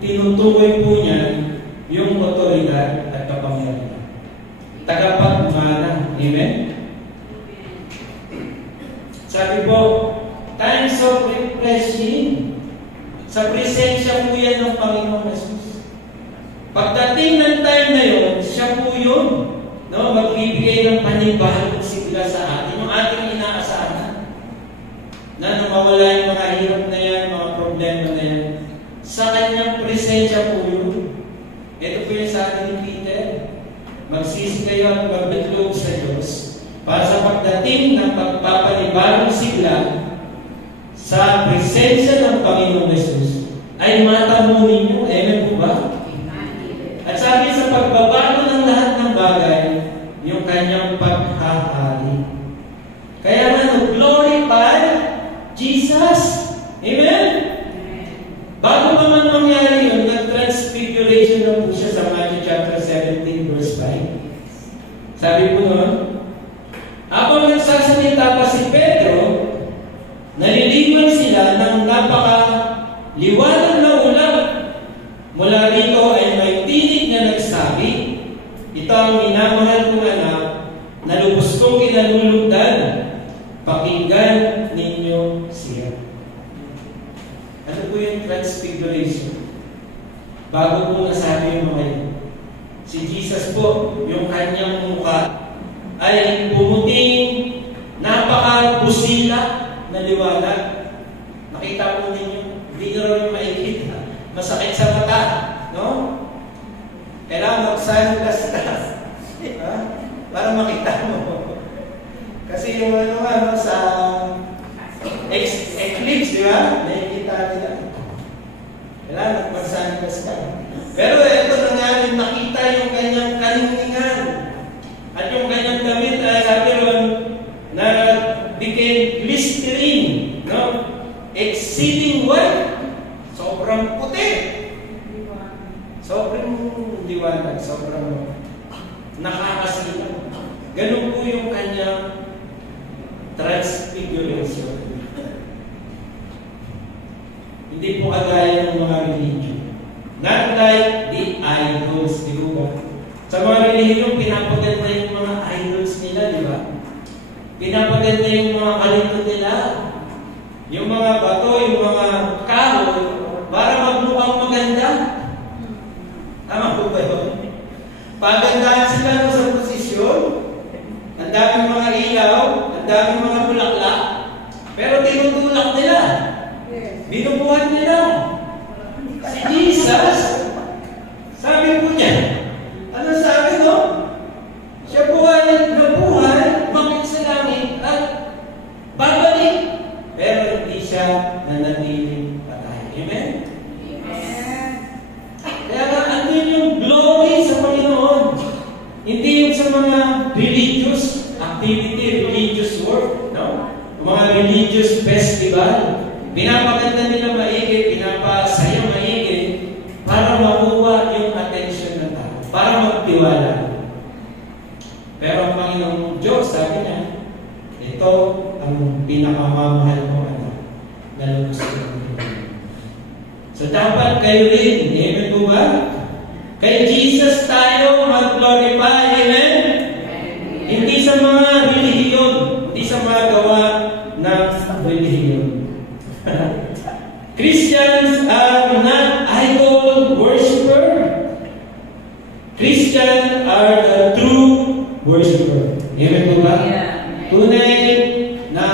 tinutukoy po niya yung otoridad at kapangyarihan. Tagapagmana. Amen? Sabi po, times of refreshing. Sa presensya po yan ng Panginoon Jesus. Pagdating ng time na yun, siya po yun. No? Magbibigay ng panibagong sigla sa atin. Yung ating inaasahan. Na mawala yung mga hirap na yan, mga problema na yan. Sa kanyang presensya po yun. Ito po yung sa atin ni Peter. Magsisi kayo at magbitlog sa Diyos para sa pagdating ng pagpapanibagong sigla sa presensya ng Panginoong Jesus ay matamo ninyo. Amen po ba? At sabi sa pagbabago ng lahat ng bagay, yung kanyang paghahari. Kaya nga, glorify Jesus. Amen? Bago pa man mangyari yun, nag-transfiguration na po siya sa Matthew chapter 17 verse 5. Sabi po nun, habang nagsasalita pa si Pedro, naliliman sila ng napaka-liwanag na ulam. Mula rito ay may tinig na nagsabi, ito ang minamahal kong anak, na lubos kong kinalulugdan, pakinggan ninyo siya. Ano po yung transfiguration? Bago po nasabi yung mga yun. Si Jesus po, yung kanyang mukha, ay pumuting, napaka-busila na liwanag. Nakita po ninyo, hindi nyo rin makikita. Masakit sa mata, no? Kailangan mag-sunglass ka. Para makita mo. Kasi yung ano sa eclipse, di ba? Nakikita nila. Kailangan mag-sunglass ka. Pero ito nangyari, nakita yung kanyang kaningingan. At yung kanyang damit, sabi ron, na became glistering, no? Exceeding white. Sobrang puti. Sobrang liwanag. Sobrang nakakasilang. Ganun po yung kanyang transfiguration. Hindi po kagaya ng mga religion. Not like the idols, di ba? Sa mga relihiyon, pinapaganda yung mga idols nila, di ba? Pinapaganda yung mga kalito nila. Yung mga bato, yung mga kahoy, para magmukhang maganda. Tama po ba yun? Pagandahan sila sa posisyon, ang daming mga ilaw, ang daming mga bulaklak, pero tinutulak nila. Binubuhat nila. Si Jesus, sabi po niya, ano sabi no? Siya po ay nabuhay, bakit sa langit at babalik. Pero hindi siya nanatiling patay. Amen? Amen. Kaya nga, ano yung glory sa Panginoon? Hindi yung sa mga religious activity, religious work, no? Mga religious festival. Pinapaganda nila maigi, pinapasaya maigi para makuha yung attention ng tao, para magtiwala. Pero ang Panginoong Diyos, sabi niya, ito ang pinakamamahal mo anak na lubos ng Panginoon. So dapat kayo rin, amen po ba? Kay Jesus tayo mag-glorify, amen? Hindi sa mga relihiyon, hindi sa mga gawa ng relihiyon. Christians are not idol worshiper. Christians are the true worshiper. Amen po ba? Tunay na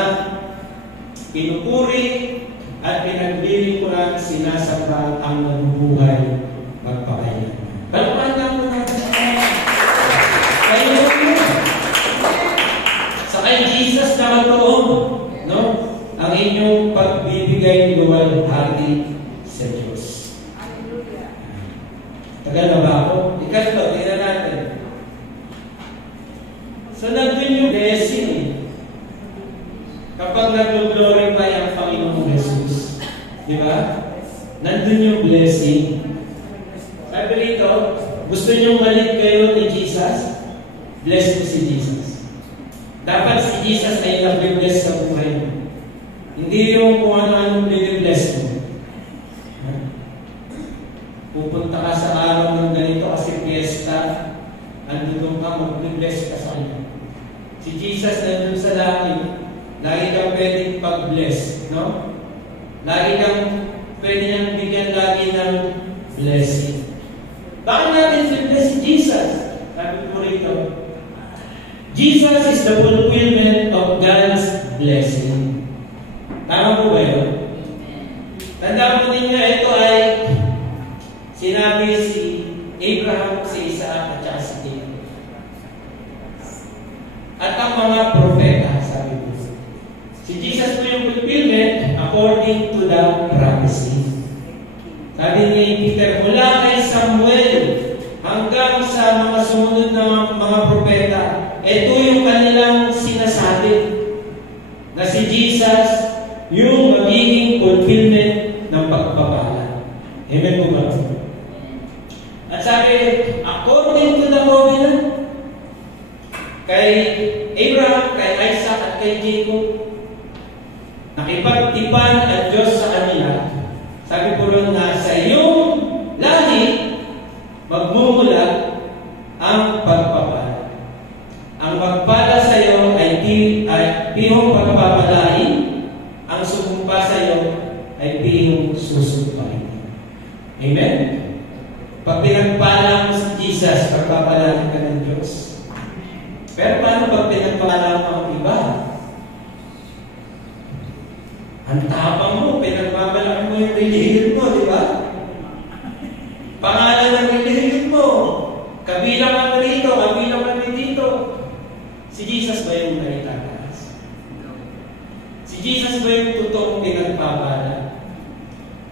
pinupuri at pinaglilingkuran, sinasamba ang nabubuhay magpakailan. Palakpakan lang po natin. Kayo po. Sa kay Jesus na matoon, no? Ang inyong pagbibigay luwalhati sa Diyos. Tagal na ba ako? Ikaw ba? Tingnan natin. So, Kapag nag-glorify ang Panginoong Jesus, di ba? Nandun yung blessing. Sabi rito, gusto niyong malit kayo ni Jesus? Bless mo si Jesus. Dapat si Jesus ay nag-bless sa buhay mo. Hindi yung kung ano-anong bless mo. Pupunta ka sa araw ng ganito kasi fiesta, andun ka, mag-bless ka sa kanya. Si Jesus nandun sa langit, lagi kang pwedeng pag-bless, no? Lagi kang pwede niyang bigyan lagi ng blessing. Bakit natin bless si Jesus? Sabi ko rito, Jesus is the fulfillment of God's blessing. Tama po ba yun? Tanda mo ninyo, ito ay sinabi si Abraham, si Isaac, at saka si Jacob. At ang mga propeta, sabi ko. Si Jesus po yung fulfillment according to the prophecy. Sabi ni Peter, mula kay Samuel hanggang sa mga sumunod na mga propeta, ito yung kanilang sinasabi na si Jesus yung magiging fulfillment ng pagpapala. Amen po ba? At sabi, according to the covenant, kay Abraham, kay Isaac, at kay Jacob, nakipagtipan ang Diyos sa kanila. Sabi po rin na sa iyong lahi, magmumula ang pagpapala. Ang magpala sa iyo ay pihong pagpapalain, ang sumumpa sa iyo ay pihong susumpain. Amen? Pag pinagpala mo si Jesus, pagpapalain ka ng Diyos. Pero paano pag pinagpala mo ang iba? Ang tapang mo, pinagpapala mo yung relihiyon mo, di ba? Pangalan ng relihiyon mo. Kabilang ang rito, kabilang ang dito. Si Jesus ba yung naitataas? Si Jesus ba yung totoong pinagpapala?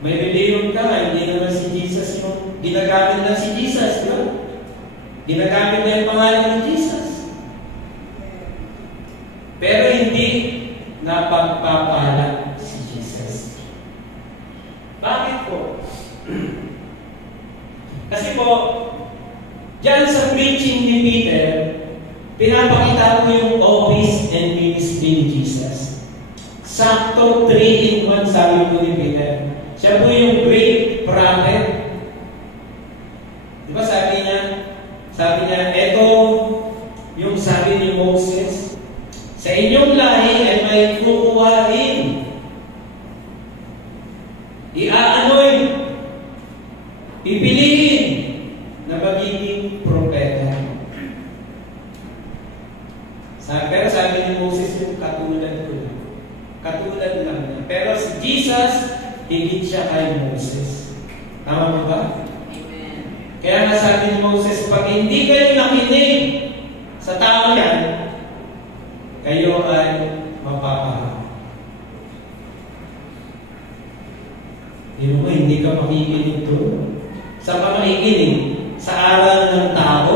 May reliyon ka, hindi naman si Jesus yung ginagamit na si Jesus, di ba? Ginagamit na yung pangalan ng Jesus. Pero hindi napagpapala si Jesus. Bakit po? Kasi po, diyan sa preaching ni Peter, pinapakita ko yung office and ministry ni Jesus. Sakto 3 in 1 sabi ko ni Peter. Siya po yung great prophet. Di ba sabi niya, eto yung sabi ni Moses, sa inyong lahi ay may kukuhain, iaanoy, pipiliin na magiging propeta. Pero sabi ni Moses yung katulad ko lang. Katulad lang niya. Pero si Jesus, higit siya kay Moses. Tama mo ba? Amen. Kaya nga sabi ni Moses, pag hindi kayo nakinig sa tao yan, kayo ay mapapahamak. Hindi ka makikinig doon. Sa ka makikinig? Sa aral ng tao?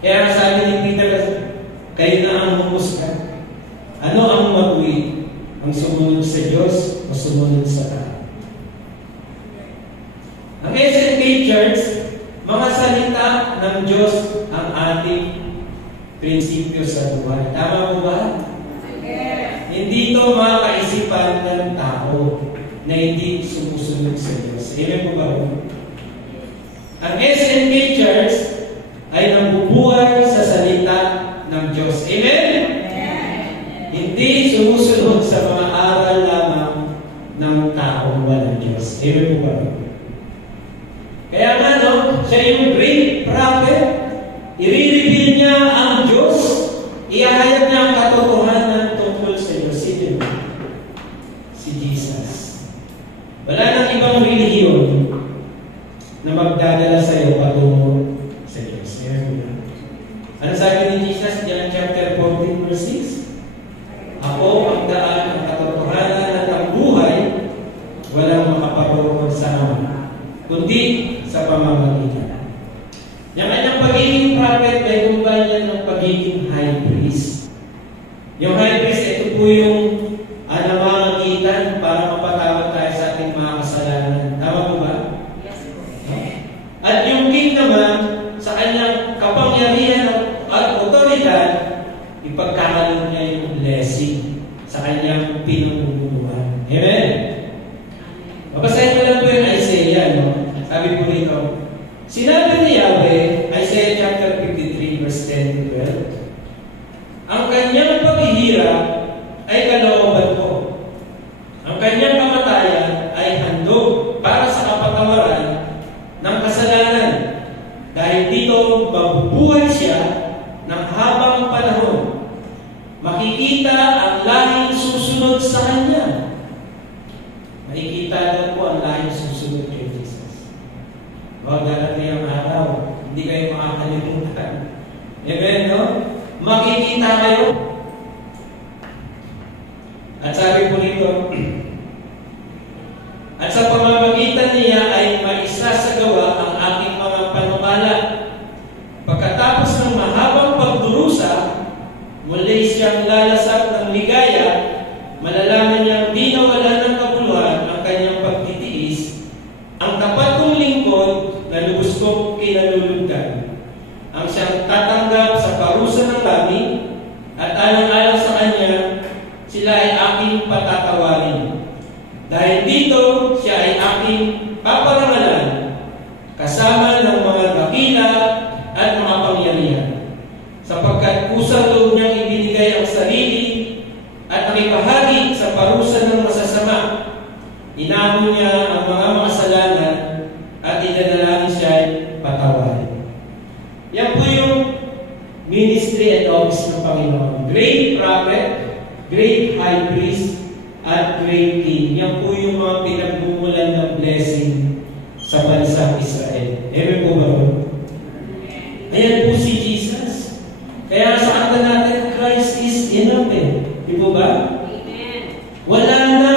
Kaya sabi ni Peter, kayo na ang humusga. Ano ang matuwid? Ang sumunod sa Diyos o sumunod sa tao? Ang SNB Church, mga salita ng Diyos ang ating prinsipyo sa buhay. Tama po ba? Yes. Hindi ito mga kaisipan ng tao na hindi sumusunod sa Diyos. Amen po ba? Ang SNB Church ay nabubuhay sa salita ng Diyos. Amen? Hindi sumusunod sa mga aral lamang ng taong walang Diyos. Amen po ba? Kaya nga, siya yung great prophet, i-reveal niya ang Diyos, ihahayag niya ang katotohanan tungkol sa Diyos. Si Jesus. Wala nang ibang relihiyon na magdadala sa iyo patungo sa Diyos. Amen po ba? Ano sabi ni Jesus? John chapter 14 verse 6? Ako ang daan, ang katotohanan at ang buhay, walang makapatungkol sa Ama, kundi sa pamamagitan. Yung kanyang pagiging prophet, may kumbayan ng pagiging high priest. Yung high priest, ito po po yung namamagitan para mapatawad tayo sa ating mga kasalanan. Tama po ba? Yes po. At yung king naman, sa kanyang kapangyarihan at otoridad, ipagkakaloob niya yung blessing sa kanyang pinamumunuan. Amen? Babasahin ko lang po yung Isaiah, no? Sabi po rito, sinabi ni Yahweh, Isaiah chapter 53, verse 10 to 12, ang kanyang paghihirap ay kalooban ko. Ang kanyang kamatayan ay handog para sa kapatawaran ng kasalanan. Dahil dito, mabubuhay siya ng habang panahon. Makikita ang lahing susunod sa kanya. Makikita daw po ang lahing susunod kay Jesus. Huwag darating ang araw, hindi kayo makakalimutan. Amen, no? Makikita kayo. At sabi po nito, at sa pamamagitan niya ay maisasagawa ang aking mga panukala. Pagkatapos ng mahabang pagdurusa, muli siyang lalasap ng ligaya, malalaman niyang di nawala ng kabuluhan ang kanyang pagtitiis, ang tapat kong lingkod na lubos kong kinalulugdan, ang siyang tatanggap sa parusa ng langit, at alang-alang sa kanya, sila ay aking patatawarin. Dahil dito, siya ay aking paparangalan, kasama ng mga dakila at mga pangyarihan. Sapagkat kusang loob niyang ibinigay ang sarili at nakipahagi sa parusa ng masasama. Inamo niya ang mga makasalanan at idinalangin siya ay patawarin. Yan po yung ministry and office ng Panginoon. Great prophet, great high priest, at great king. Yan po yung mga pinagmumulan ng blessing sa bansang Israel. Amen po ba? Ayan po si Jesus. Kaya sa kanta natin, Christ is enough. Di po ba? Amen. Wala na.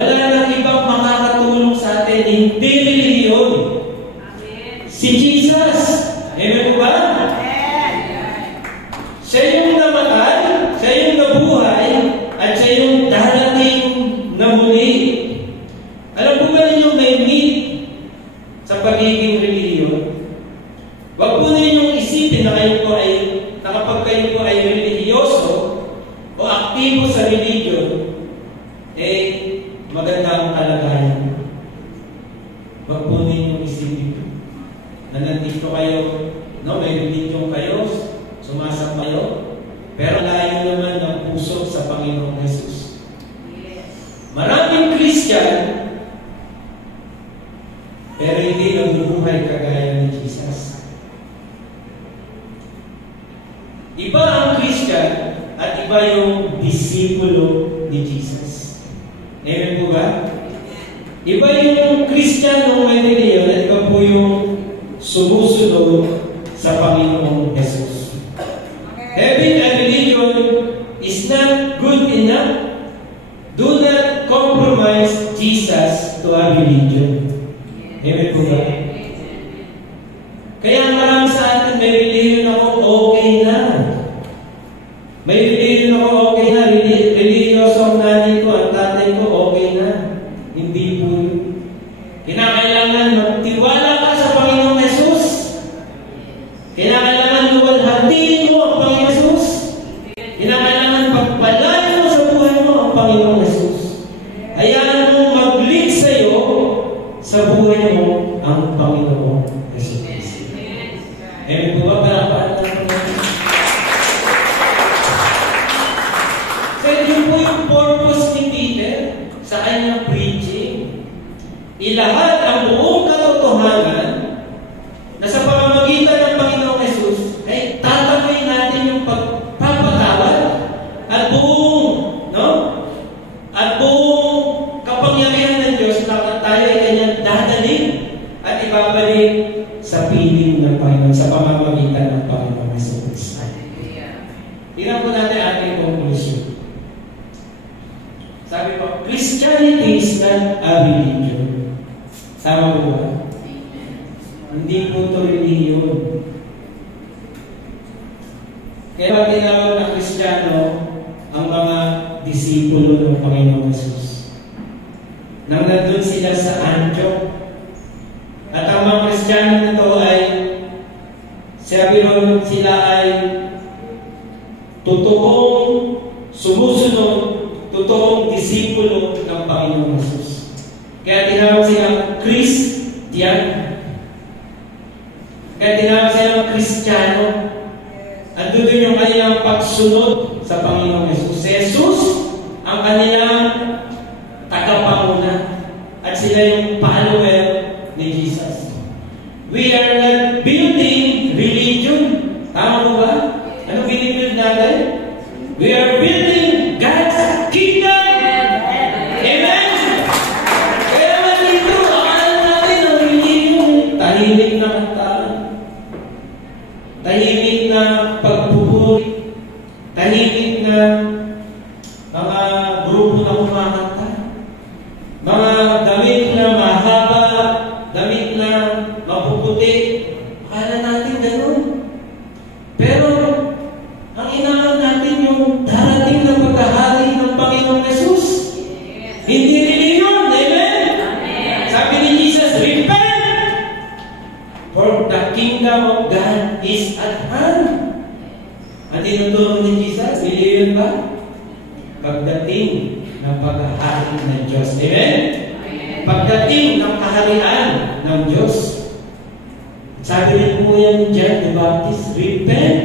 Wala na ibang makakatulong sa atin. Hindi relihiyon. Amen. Si Jesus. Amen po ba? Amen. Siya yung namatay, siya yung nabuhay, at siya yung darating na muli. Alam po ba ninyong may need sa pagiging relihiyon? Huwag po ninyong isipin na kayo po ay, na kapag kayo po ay relihiyoso o aktibo sa religion, maganda ang kalagayan. Huwag po ninyong isipin na nandito kayo, no, may religion kayo, sumasang kayo, pero layo naman ng puso sa Panginoong Jesus. Maraming Christian, pero hindi nabubuhay kagaya ni Jesus. Iba ang Christian at iba yung disipulo ni Jesus. Amen po ba? Iba yung Christian ng may reliyon at iba po yung sumusunod sa Panginoong Jesus. Having a religion is not good enough. Do not compromise Jesus to a religion. Amen po ba? Kaya marami sa atin, may religion ako, okay na. May religion ako, okay na. Religyoso ang nanay ko, ang tatay ko, okay na. Hindi po yun. Kinakailangan magtiwala ka sa Panginoong Jesus. Kinakailangan luwalhatiin mo ang Panginoong Jesus. Kinakailangan pagpalain mo sa buhay mo ang Panginoong Jesus. Hayaan mo mag-lead sa iyo sa buhay mo ang Panginoong Jesus. Amen po ba? Parang so yun po yung purpose ni Peter sa kanyang preaching. Ilahad ang buong katotohanan na sa pamamagitan ng Panginoong Jesus ay tatagay natin yung pagpapatawad at buong, no? At buong kapangyarihan ng Diyos na tayo ay kanyang dadalhin at ibabalik sa piling ng Panginoon sa pamamagitan ng Panginoong Jesus. Tingnan po natin ating conclusion. Sabi po, Christianity is not a religion. Tama po ba? Hindi po ito religion. Kaya tinawag na Kristiyano ang mga disipulo ng Panginoong Jesus. Nang nandun sila sa Antioch, at ang mga Kristiyano nito ay, sabi ron, sila ay totoong sumusunod, totoong disipulo ng Panginoong Jesus. Kaya tinawag silang Christian. Kaya tinawag silang Kristiyano. At doon yung kanilang pagsunod sa Panginoong Jesus. Si Jesus ang kanilang tagapanguna. At sila yung follower ni Jesus. We are not building religion. Tama mo ba? Ano binibuild natin? We are building God's kingdom. Amen? Kaya man dito, akala natin ang religion. Tahimik na kantaan. Tahimik na pagpupuri. Tahimik na mga grupo na kumakanta. Mga damit na mahaba, damit na mapuputi. Akala natin gano'n. Pero, ang inaaral natin yung darating na pagkahari ng Panginoong Jesus. Hindi religion. Amen? Sabi ni Jesus, repent! For the kingdom of God is at hand. Ang tinuturo ni Jesus, religion ba? Pagdating ng pagkahari ng Diyos. Amen? Pagdating ng kaharian ng Diyos. Sabi rin po yan ni John the Baptist, repent,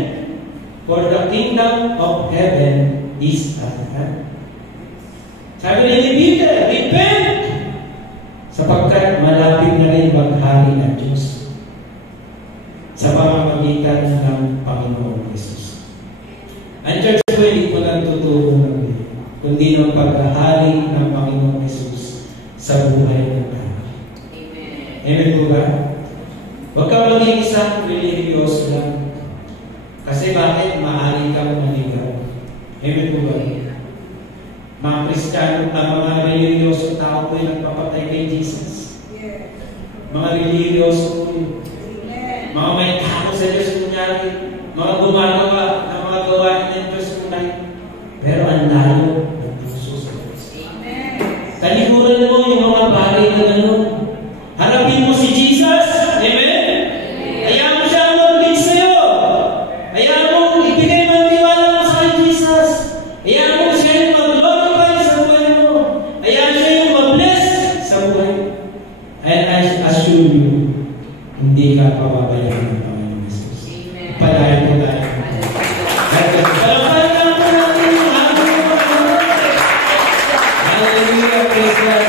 for the kingdom of heaven is at hand. Sabi rin ni Peter, repent, sapagkat malapit na rin maghari ng Diyos sa pamamagitan ng Panginoong Jesus. Ang church po hindi po lang tuturo ng kundi ng paghahari ng Panginoong Jesus sa buhay ng tao. Amen. Amen po ba? Huwag ka maging isang religious lang. Kasi bakit? Maaari kang maligaw. Amen po ba? Mga Kristiyano, mga religious tao po yung nagpapatay kay Jesus. Mga religious po yun. Mga may tao sa Diyos kunyari. Mga gumagawa ng mga gawain ng Diyos kunyari. Pero ang lalo ng puso sa Diyos. Talikuran mo yung mga pari na gano'n. Hanapin mo si Jesus. Amen? Hayaan mo siya mag-lead sa'yo. Hayaan mo ibigay mo ang tiwala mo sa Jesus. Hayaan mo siya yung mag-glorify sa buhay mo. Hayaan siya yung mag-bless sa buhay. And I assure you, hindi ka pababayaan ng Panginoon Jesus. Palayan mo tayo. Hallelujah, praise God.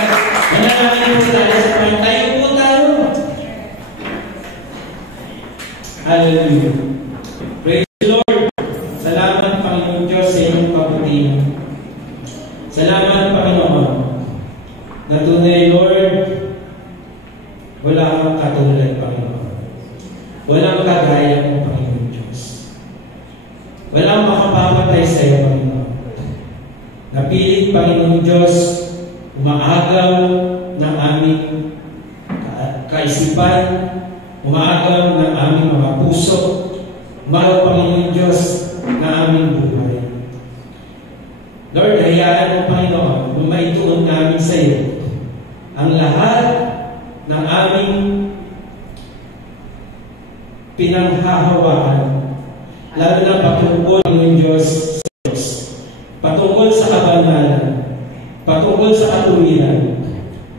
Manalangin po tayo sa Panginoon. Tayo po tayo. Hallelujah. Praise the Lord. Salamat, Panginoon Diyos, sa inyong kabutihan. Salamat, Panginoon, na tunay, Lord, wala kang katulad, Panginoon. Walang kagaya mo, Panginoon Diyos. Walang makapapatay sa iyo, Panginoon. Napilit, Panginoon Diyos, umaagaw ng aming kaisipan, umaagaw ng aming mga puso, umaagaw, Panginoon Diyos, ng aming buhay. Lord, hayaan mo, Panginoon, kung maituon namin sa iyo ang lahat ng aming pinanghahawakan, lalo na patungkol ng Diyos sa Diyos, patungkol sa kabanalan, patungkol sa katuwiran.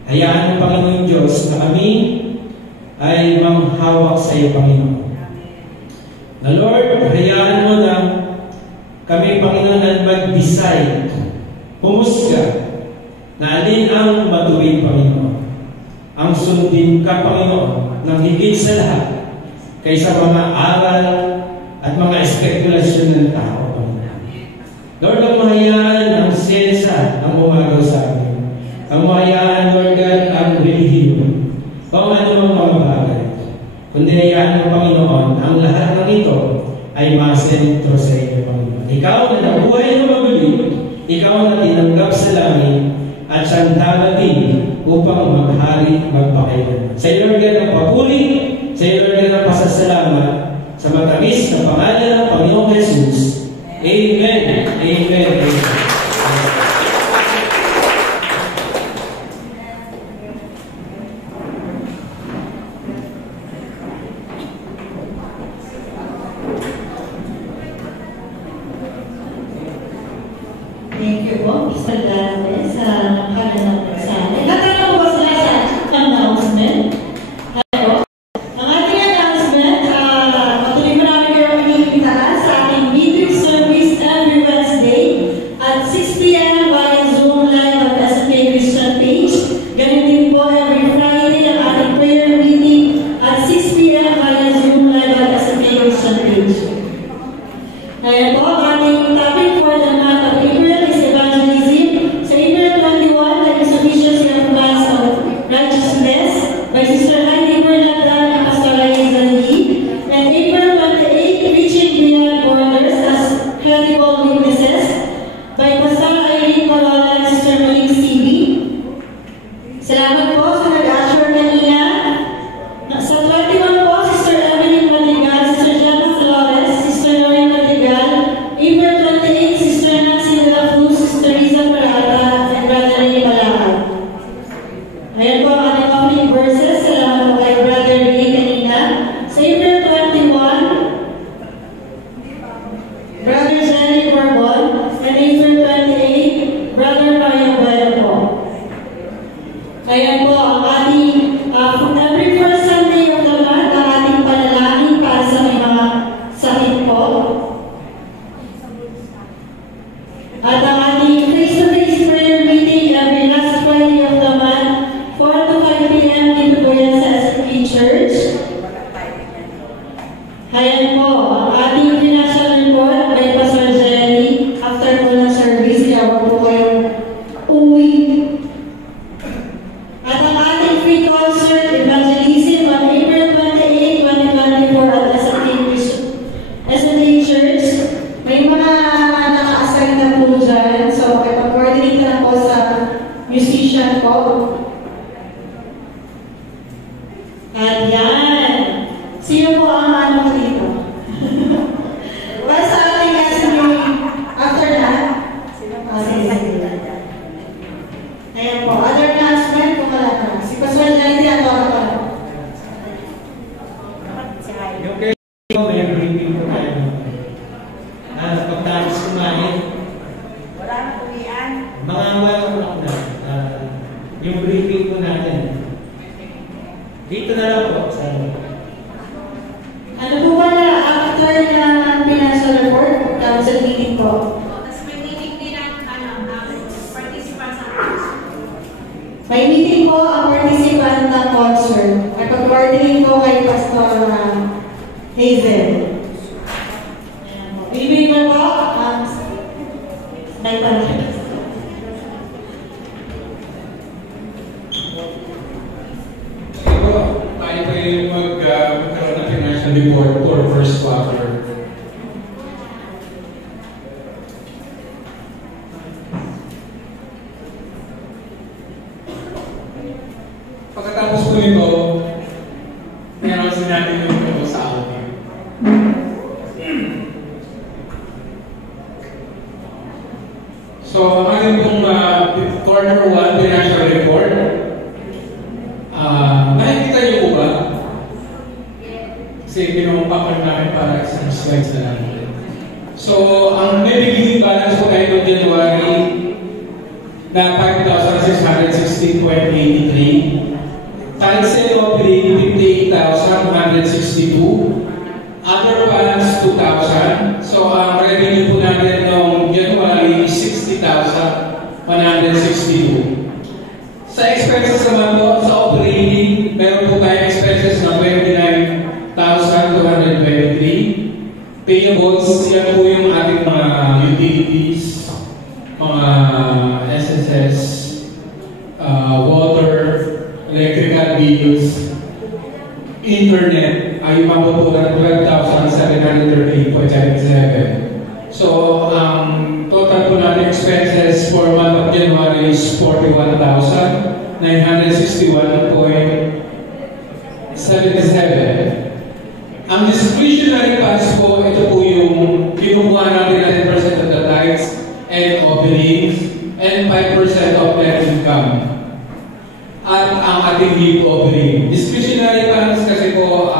Hayaan mo, Panginoon Diyos, na kami ay manghawak sa iyo, Panginoon. Na Lord, hayaan mo na kami, Panginoon, na mag-decide, humusga, na alin ang matuwid, Panginoon. Ang sundin ka, Panginoon, ng higit sa lahat, kaysa mga aral at mga espekulasyon ng tao, Panginoon. Lord, ang mahayaan ang siyensya ang umagaw sa amin. Ang mahayaan, Lord God, ang relihiyon. Kung ano mang mga bagay. Kundi hayaan mo, Panginoon, ang lahat ng ito ay masentro sa iyo, Panginoon. Ikaw na nabuhay na maguli, ikaw na tinanggap sa langit, at siyang darating upang maghari magpakailan. Sa iyo, Lord God, ang papuri, sa iyo, Lord God, ang pasasalamat sa matamis na pangalan ng Panginoong Jesus. Amen. Amen. Amen. Mr. Dante, sa kanilang mensahe. Natanong po sila sa announcement. Hello. Ang ating announcement, patuloy mo namin kayo makikita sa ating meeting service every Wednesday at 6 p.m. via Zoom live at SFA Christian page. Ganun din po every Friday ang ating prayer meeting at 6 p.m. via Zoom live at SFA Christian page. Ngayon po, ang ating topic for the month of April is evangelism. Sa April 21, the insufficiency of plans of righteousness by Sister Heidi Bernardan and Pastor Liza Lee. And April 28, reaching beyond borders as credible witnesses by Pastor Irene Corolla and Sister Malik C.B. Salamat po sa nag-assure kanina. Sa 21 po, Sister Evelyn Madrigal, Sister Jana Flores, Sister Lorraine Madrigal. April 28, Sister Nancy de la Cruz, Sister Riza Parada, and Brother Ray Malakad. Ayan po ang ating opening verses. Salamat po kay Brother Ray kanina. Sa April 21, Brother Jerry Borbon, and April 28, Brother Mario Bueno po. Ayan po ang ating every first Sunday of the month, ang ating panalangin para sa may mga sakit po. At ang ating face-to-face prayer meeting every last Friday of the month, 4 to 5 p.m. dito po yan sa SFP Church. Ayan po, ang ating financial report by Pastor Jenny after po ng service, kaya huwag po kayong uwi. At ang ating free concert evangelism on April 28, 2024 at SFA Church. May mga naka-assign na po dyan. So, ipag-coordinate na po sa musician po. At yan. Sino po ang ano dito? Para sa ating SFA, after that, ayan po. Other announcement po pala na. Si Pastor Janity, ato ako. Yung kayo, may briefing po tayo. Pagtapos kumain, Wala na uwian. mga walang na, yung briefing po natin. Dito na lang po. Ano po pala after na financial report, council meeting po? Tapos may meeting din ang participants sa concert. May meeting po ang participant ng concert. May pag-coordinate po kay Pastor Hazel. Bibig mo po, may pala. Ito, tayo magkaroon ng financial report for first quarter. Pagkatapos po nito, meron natin yung ito sa atin. So, ang ating pong quarter 1 financial report, nakikita niyo po ba? Kasi pinumapakal namin para isang slides na lang. So, ang may beginning balance po tayo noong January na 5,660.83. Current sale operating 58,162. Other balance 2,000. So, ang revenue po natin noong January is 60,162. Sa expenses naman po, sa operating, meron po tayong expenses na 29,223. Payables, yan po yung ating mga utilities, mga SSS, water, electrical bills, internet, ay mapupunan 12,738.77. So, total po natin expenses for month of January is 41,961.77. Ang discretionary funds po, ito po yung kinukuha natin 10% of the tithes and offerings and 5% of net income. At ang ating leave offering. Discretionary funds kasi po,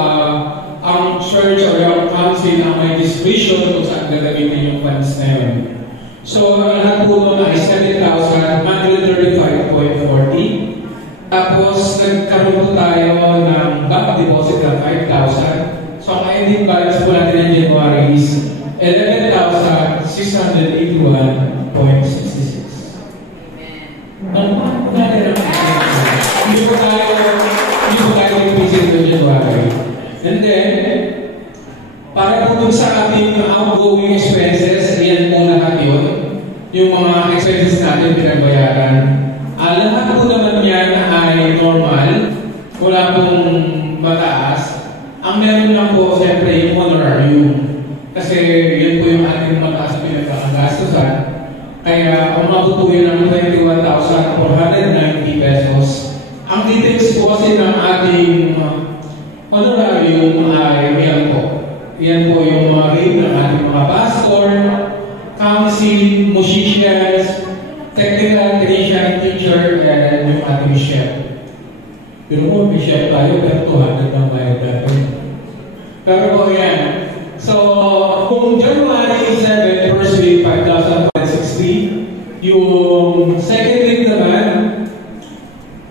ang church or yung council ang may discretion kung saan gagamitin yung funds na yun. So, ang lahat po nun ay 7,000 expenses natin pinagbayaran. Lahat po naman yan ay normal, wala pong mataas. Ang meron lang po, siyempre, yung honorarium. Kasi yun po yung ating mataas pinagkakagastusan. Kaya umabot po yun ng 21,490 pesos. Ang details po kasi ng ating honorarium ay yan po. Yan po yung mga rate ng ating mga pastor, council, musicians, technical, technician, teacher, and yung ating chef. Pero kung may chef tayo, pero 200 ang bayad natin. Pero po yan. So, kung January 7, first week, 5,160. Yung second week naman,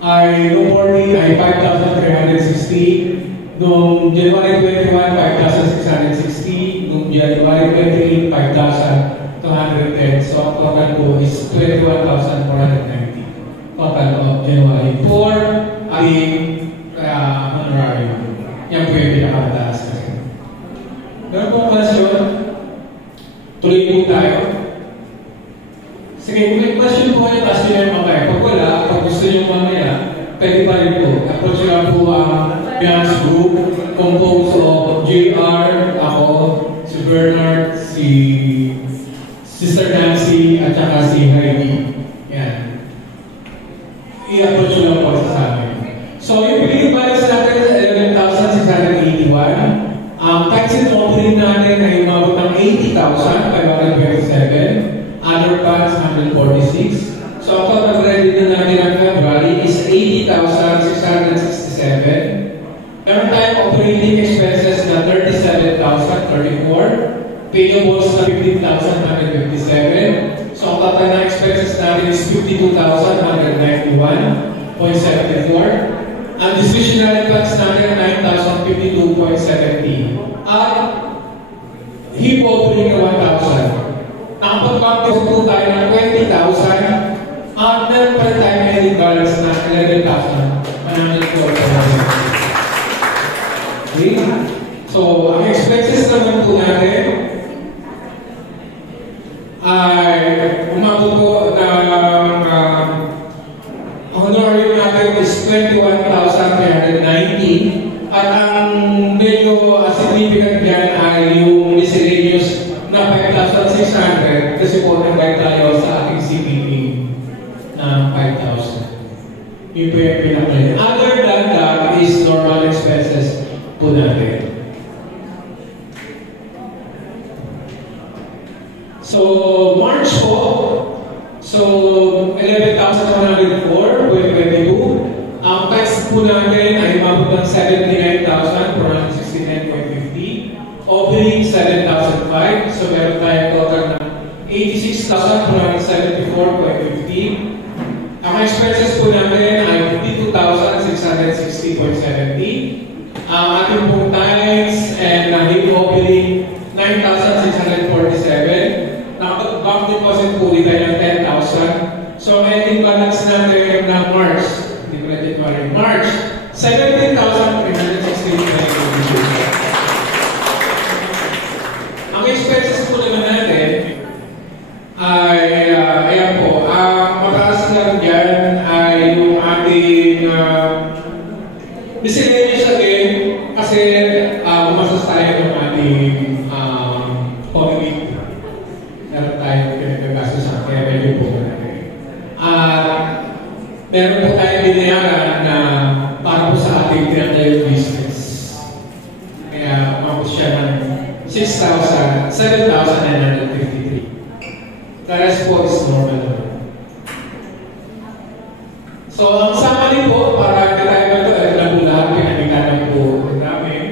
ay noong 40 ay 5,360. Noong January 21, 5,660. Noong January 28, 5,210. So, ang total po is 21,490. Total of January 4 ay honorarium. Yan po yung pinakamataas kasi. Meron pong question? Tuloy po tayo. Sige, kung may question po kayo, taas nyo na yung mamaya. Pag wala, pag gusto nyo mamaya, pwede pa rin po. Approach nyo po ang dance group composed of JR, ako, si Bernard, si Sister Nancy, at saka si Heidi. Yan. I-approach nyo lang po sa amin. So, yung pinili balance natin sa 11,681. Ang tax and offering natin ay umabot ng 80,527. Other funds, 146. So, ang total credit na natin ng February is 80,667. Meron tayong operating expenses na 37,034. Payables na 15,157. So, ang total na expenses natin is 52,191.74. Ang discretionary funds natin 9,052.70. At HIP offering na 1,000. Nakapag-practice po tayo ng 20,000. At meron pa rin tayo ending balance na 11,140. Okay? So, ang expenses naman po natin ay umabot po ng honorarium natin is 21,390 at ang medyo significant yan ay yung miscellaneous na 5,600 kasi po nag-buy tayo sa ating CPP na 5,000. Yun po yung pinakalain. Other than that is normal expenses po natin. So, March po, so 11,104, 2022. Ang tax po natin ay umabot ng 79,469.50. Offering 7,005. So meron tayong total na 86,474.50. Ang expenses po natin ay 52,660.70. Ang ating pong tithes and HIP offering 9,647. Nakapag-bank deposit po dito tayo ng 10,000. So, ending balance natin na March, hindi ko na January, March, 17,360. Ang expenses po naman natin ay, ayan po, ang mataas lang dyan ay yung ating miscellaneous again, kasi umasas tayo ng ating Holy meron tayong pinagagastos sa kaya medyo po natin. Meron po tayong binayaran na para po sa ating pinagayong business. Kaya umabot siya ng 7,953. The rest po is normal. So, ang summary po, para hindi tayo naglabulan, pinagkakanan po namin.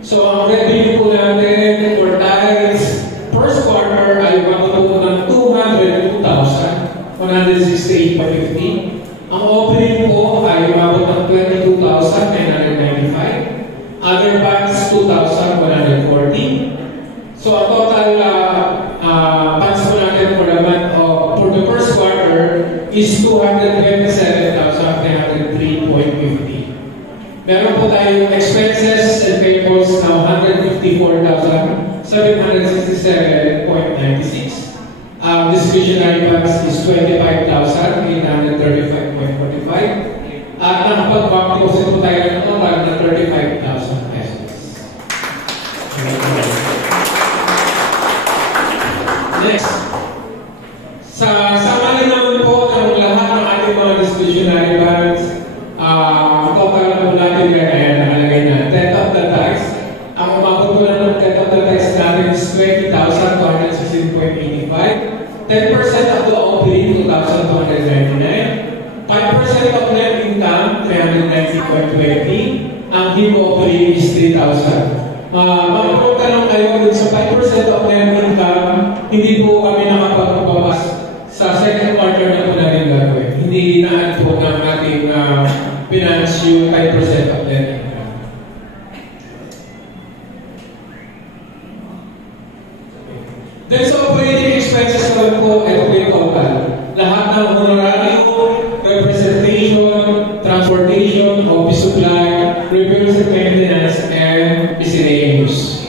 So, ang revenue po natin for tithes, first quarter ay umabot po ng 202,168.50. Ang offering po ay umabot ng 22,995. Other funds, 2,140. So, ang total funds po natin for the month of, for the first quarter is 227,303.50. Meron po tayong expenses and payables na 154,767.96. discretionary funds is 25,835.45. At nakapag-back deposit po tayo ng total na 35,000 pesos. Next. Sa mali naman po ng lahat ng ating mga discretionary funds, total po natin yan, nakalagay na 10 of the tax. Ang umabot po na ng 10 of the tax natin is 20,216.85. 10% of the OPE, 2,299. 5% of net income, 390.20. Ang HIMO-OPE is 3,000. Magpapagtanong kayo dun sa 5% of net income, hindi po kami nakapagpapabas sa second quarter na po natin gagawin. Hindi naan po ng ating finance yung 5% of net income. Then sa operating expenses naman po, ito po yung total. Lahat ng honorarium, representation, transportation, office supply, repairs and maintenance, and miscellaneous.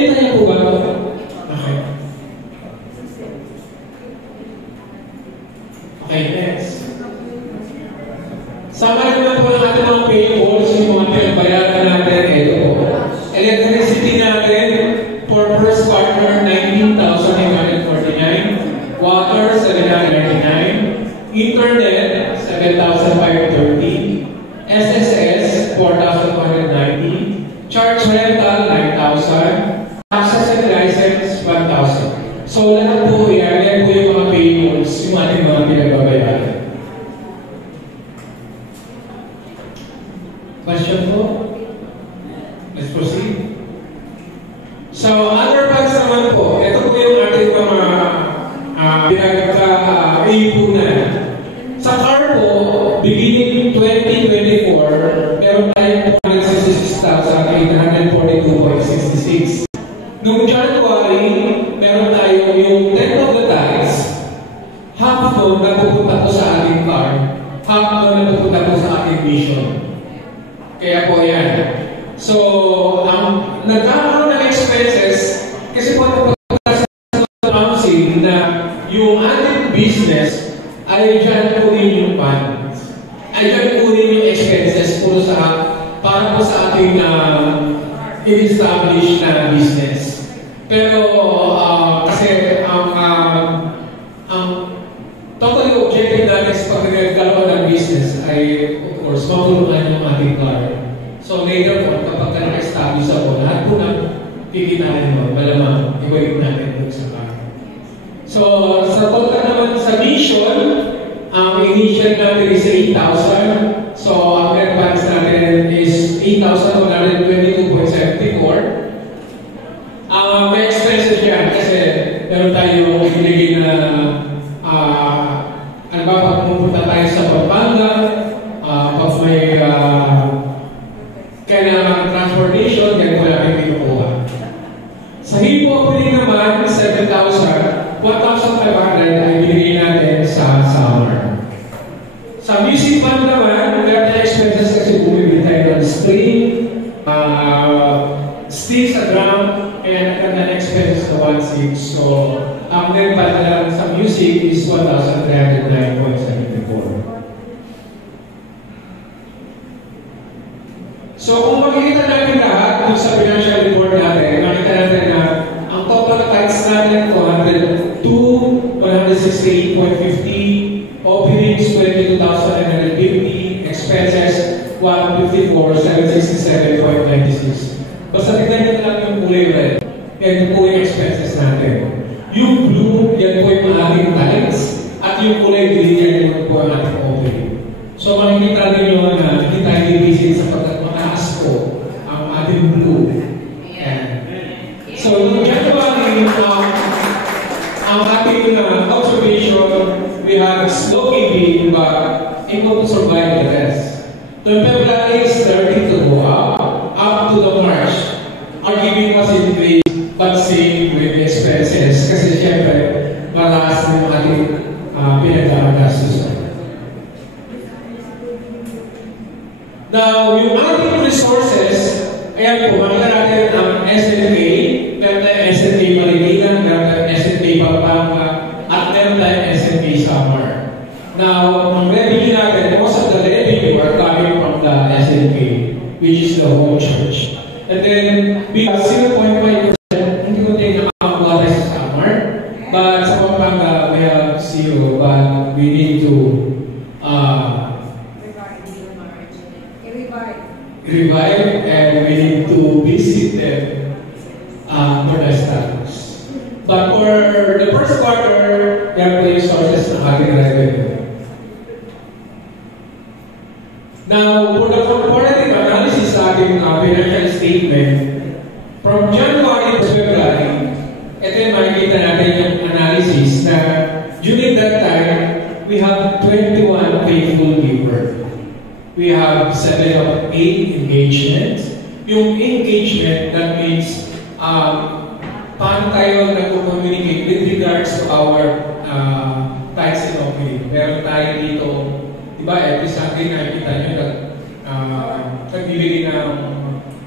Nakita niyo po ba? Okay. Okay, next. Sama naman po ng ating mga payables, yung mga pinabayaran natin, ito po. Electricity natin, for first quarter, 19,849. Water, 799. Internet, 7,530. SSS, 4,190. Charge rental, 9,000. Taxes and license, 1,000. So, lahat po yan po yung mga payables, yung ating mga pinagbabayaran. Question po? Let's proceed. So, other funds naman po, ito po yung ating mga pinagka-ipunan. Sa car po, beginning 2024, meron tayong 166,842.66. Noong January, meron tayong yung 10 of the tax, half doon napupunta po sa ating car, half doon napupunta po sa ating mission. Kaya po yan. So, nagkakaroon ng expenses kasi po napagkakaroon sa council na yung ating business ay dyan po rin yung funds. Ay dyan po rin yung expenses para po sa ating in-establish na business. Pero kasi ang totally objective natin sa pag-nagkaroon ng business ay of course matulungan yung ating client. So later po, kapag ka na-establish ako, lahat po na kikitain mo, malamang ibalik natin dun sa client. So sa total naman sa mission, ang initial natin is 8,000. So ang advance natin is 8,122.74. May expenses yan kasi meron tayo binigay na pag pumunta tayo sa Pampanga, pag may kailangan transportation, yan po namin pinukuha. Sa HIMO opening naman, 7,000, 1,500 ay binigay natin sa summer. Sa music fund naman, meron tayo expenses kasi bumibili tayo ng string, sticks, a drum, and an expense na 1,600. So, ang net lang sa music is 1,309.74. So, kung makikita natin lahat dun sa financial report natin, makikita natin na ang total tax natin 168.50, openings 22,950, expenses 154,767.96. Basta tignan nyo lang yung kulay red. Yan po yung expenses natin. Yung blue, yan po yung ating talents. At yung kulay green, yan po ang ating opening. So makikita ninyo na hindi tayo division sapagkat mataas po ang ating blue. Yan. So noong January, ang ating observation, we have slow giving but able to survive the rest. Noong February is starting to go up to the March. Our giving was increased but same with the expenses kasi siyempre malakas ng ating pinag-agastos. Now, yung ating resources, ayan po, makita natin ang SNK Now, ang revenue natin, most of the revenue are coming from the SNK, which is the home church. And then, we have 0.5%, hindi ko tayo nakakakuha tayo sa summer, but sa Pampanga, we have 0, but we need to revive and we need to visit them for the status. But for the first quarter, we have the sources ng ating revenue. Now, for the comparative analysis sa ating financial statement, from January to February, ito yung makikita natin yung analysis na during that time, we have 21 faithful givers. We have 7 of 8 engagements. Yung engagement, that means paano tayo nag-communicate with regards to our tithes and offering. Meron tayo dito, diba, every Sunday nakikita nyo nagbibigay ng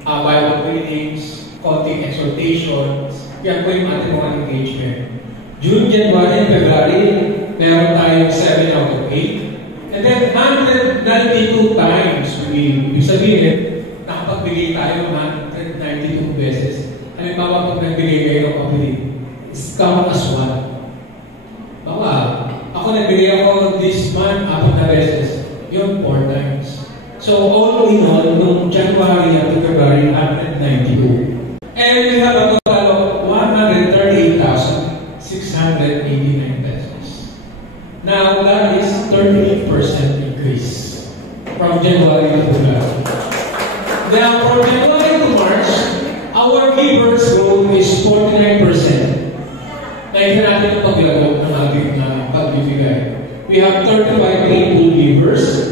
Bible readings, content exhortations. Yan po yung ating mga engagement. June, January, and February, meron tayong 7 out of 8. And then, 192 times we give. Ibig sabihin, nakapagbigay tayo 192 beses. Halimbawa, pag nagbigay kayo ng offering, count as one. Bawa, ako nagbigay ako this month, 4 na beses. Yun, 4 times. So, all in all, noong January to February, 192. And we have a total of 138,689 pesos. Now, that is 38% increase from January to February. Now, from January to March, our givers growth is 49%. Nakita natin ang paglago ng ating pagbibigay. We have 35 faithful givers,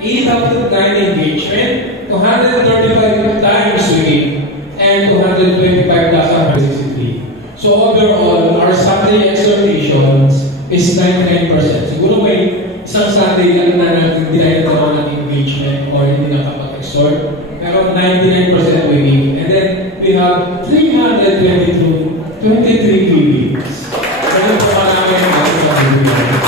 809 engagement, 235 times we give, and 225,163. So overall, our Sunday exhortations is 99%. Siguro may isang Sunday lang na natin dinayatawa ng engagement or hindi nakapag-exhort. Pero 99% we give. And then, we have 323 givings. Ganun po marami ang ating pag-ibigay.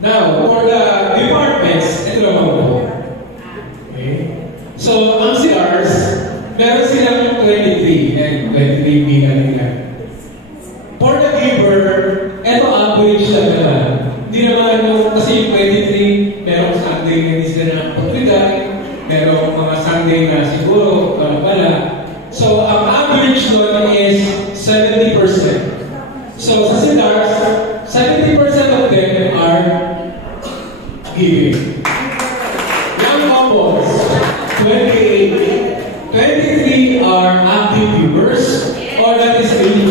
Now, for the departments, ito naman po. Okay? So, ang CRs, meron silang 23 and 23 biga nila. For the giver, ito average lang naman. Hindi naman kasi yung 23, merong Sunday na hindi sila nakapagligay, merong mga Sunday na siguro, wala. So, ang average doon is 70%. So, sa CRs, 70% of them are giving. Young couples, 28. 23 are active viewers, or that is 82%.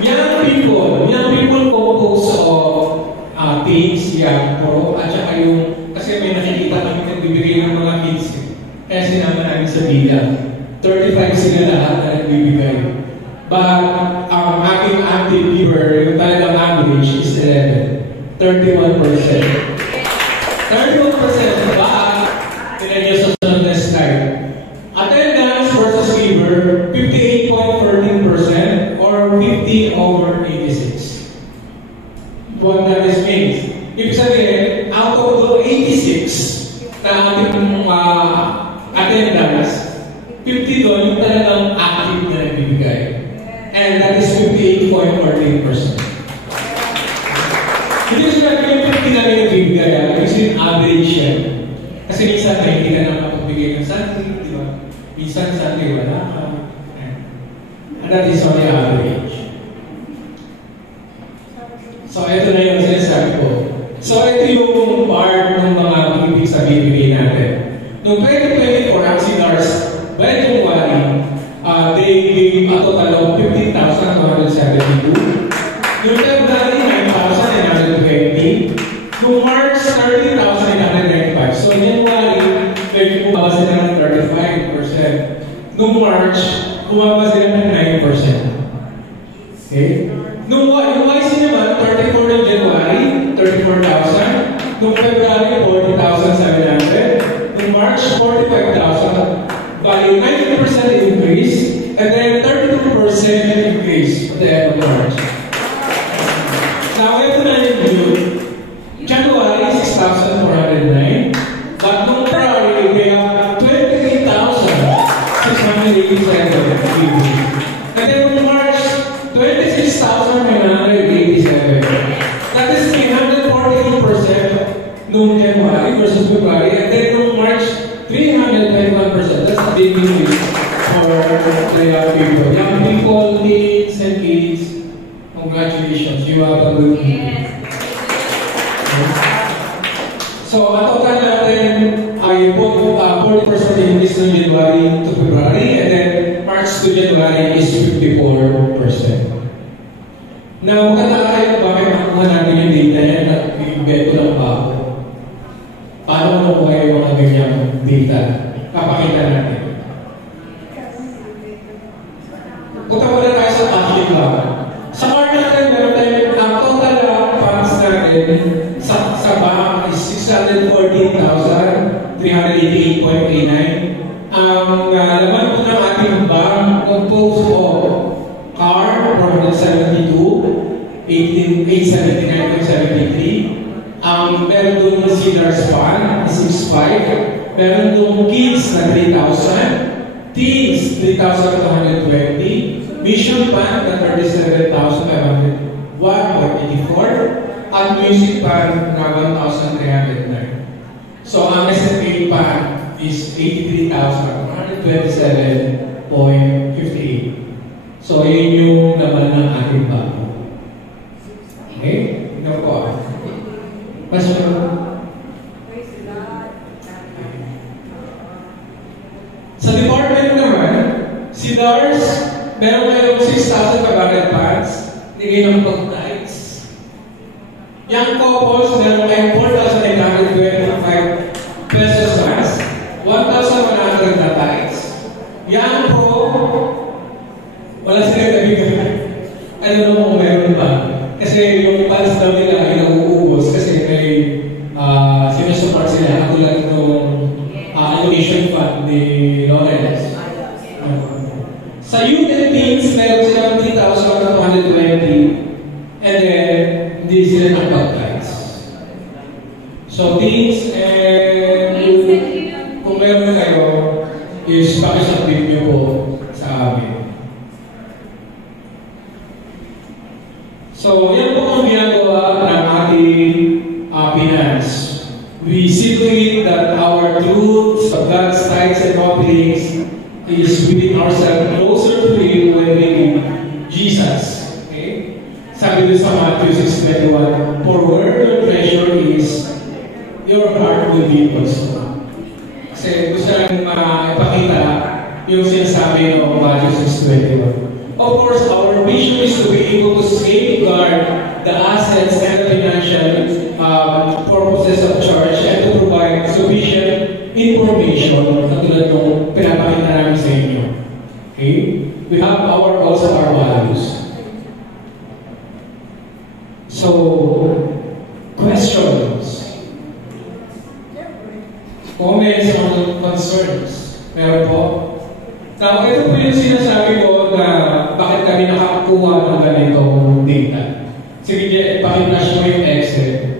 Young people composed of teens, young pro, at saka yung, kasi may nakikita kami nagbibigay ng mga kids. Kaya sinama namin sa bilang. 35 sila lahat na nagbibigay. But ang aking active viewer, yung talagang average is 11. 31%. 31% ba? Tignan nyo sa sunod na slide. Attendance versus giver, 58.14% or 50 over 86. What that is means? Ibig sabihin, out of the 86 na ating attendance, 50 doon yung talagang active na nagbibigay. And that is 58.14%. Hindi ko sabi yung 50 na nagbibigay, kasi average yan. Kasi minsan na hindi ka na makapagbigay ng Sunday, di ba? Minsan Sunday wala ka. And that is only average. So, ito na yung sinasabi ko. So, ito yung part ng mga ibig sabihin bibigay natin. Noong 2024, ang CNRs, by January, they gave a total of 15,272. Noong February, 9,920. Noong March, 30,895. So, January, medyo bumaba sila ng 35%. Noong March, bumaba sila ng 9%. Okay? Nung YC naman, 34 ng January, 34,000. Nung February, 40,700. Nung March, 45,000. By 90% increase, and then 32% increase at the end of And then on March, 26,987. That is 342% noong January versus February. And then on March, 321%. That's a big increase for the young people. Young people, teens and kids, congratulations. You have a good year. So, ang total natin ay 40% increase ng January to February, and then March to January is 54%. Now, magkataka kayo bakit nakuha natin yung data yan at bibigay ko lang pa ako. Paano nakuha yung mga ganyang data? Kapakita natin. Punta muna tayo sa Catholic Club. Sa card natin, meron tayo ang total funds natin sa bank is 614,388.89. Ang laman po ng ating bank composed of car, 472, 879.73. Meron doon yung Cedars Fund, 6.5. Meron doon kids na 3,000. Teens, 3,220. Mission Fund na 37,501.84. At Music Fund na 1,309. So, ang SFA Fund is 83,127.58. So, yun yung laman ng ating bago. Okay? Ino po. Mas sa department naman, si Dars, meron kayong 6,500 funds, nigay ng pag-nights. Young couples, meron kayong 4,825 pesos funds, 1,100 na tithes. Young pro, wala sila nabigay. Ano naman kung meron pa? Kasi yung funds daw nila ay nauubos kasi may sinusupport sila katulad ng allocation fund ni Lawrence. Sa youth and teens, meron silang 3,120 and then hindi sila nakapag-tithes. So teens and youth, kung meron kayo, is pakisubmit nyo po sa amin. So, yan po ang ginagawa ng ating finance. We see to it that our truths of God's tithes and offerings is within ourselves closer to Him when we give Jesus. Okay? Sabi doon sa Matthew 6:21, for where your treasure is, your heart will be also. Kasi gusto lang ipakita yung sinasabi ng Matthew 6:21. Of course, our mission is to be able to safeguard the assets and the financial purposes of church and to provide sufficient information katulad ng pinapakita namin sa inyo. Okay? We have also our values. So, questions? Comments or concerns? Meron po? Now, ito po yung sinasabi ko na bakit kami nakakuha ng ganitong data. Sige, pakiflash mo yung Excel.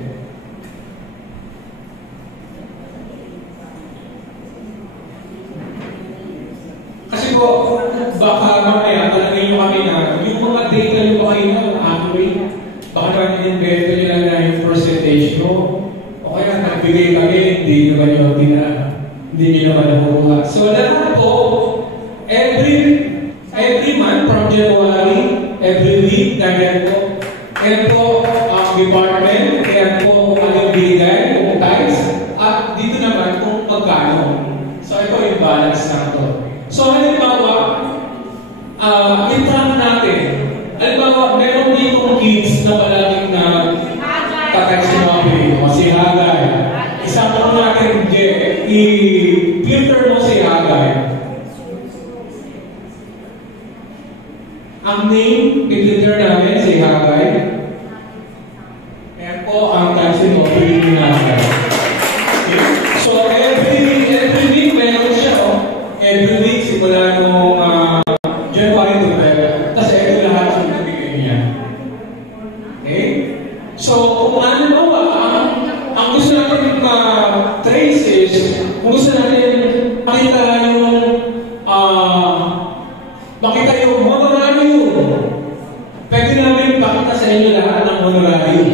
Kasi po, baka mamaya talagay nyo kami na yung mga data nyo ba kayo na accurate, baka naman in-invento nyo lang na yung percentage nyo, o kaya nagbigay kami, hindi nyo naman nakuha. So, lahat po, every month from January, every week, ganyan po. Yan po ang department, yan po kung anong binigay, kung tithes, at dito naman kung magkano. So ito yung balance na ito. So halimbawa, i-track natin. Halimbawa, meron ditong kids na palaging na tatay si Mami, o si Hagay. Isama mo natin, i-filter mo si Hagay. Ang name, i-filter namin si Hagay. Ayan po ang taxi mo, pwede natin. Okay? So, every week, meron siya, every week, simula nung January to February. Tapos, ito lahat yung nabigay niya. Okay? So, kung ano ba, ang gusto natin ma-trace is, kung gusto natin makita yung makita yung honorarium. Pwede namin pakita sa inyo lahat ng honorarium.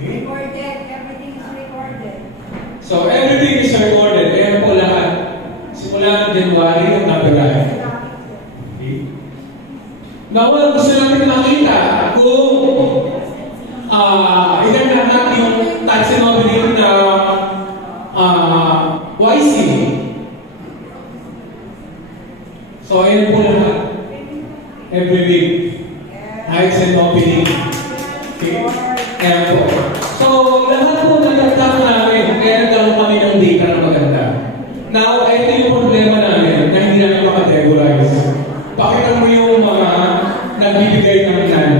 Recorded. Everything is recorded. So, everything is recorded. Ayan po lahat. Simula January hanggang February. Okay. Now, gusto natin makita kung ilan lahat yung tax and obligated na YC. So, ayan po lahat. Every week. Tax and obligated. Okay. Ayan po. So, lahat po nagtatap namin. Kaya nagkaroon kami ng data na maganda. Now, ito yung problema namin na hindi namin makategorize. Pakita mo yung mga nagbibigay ng plan.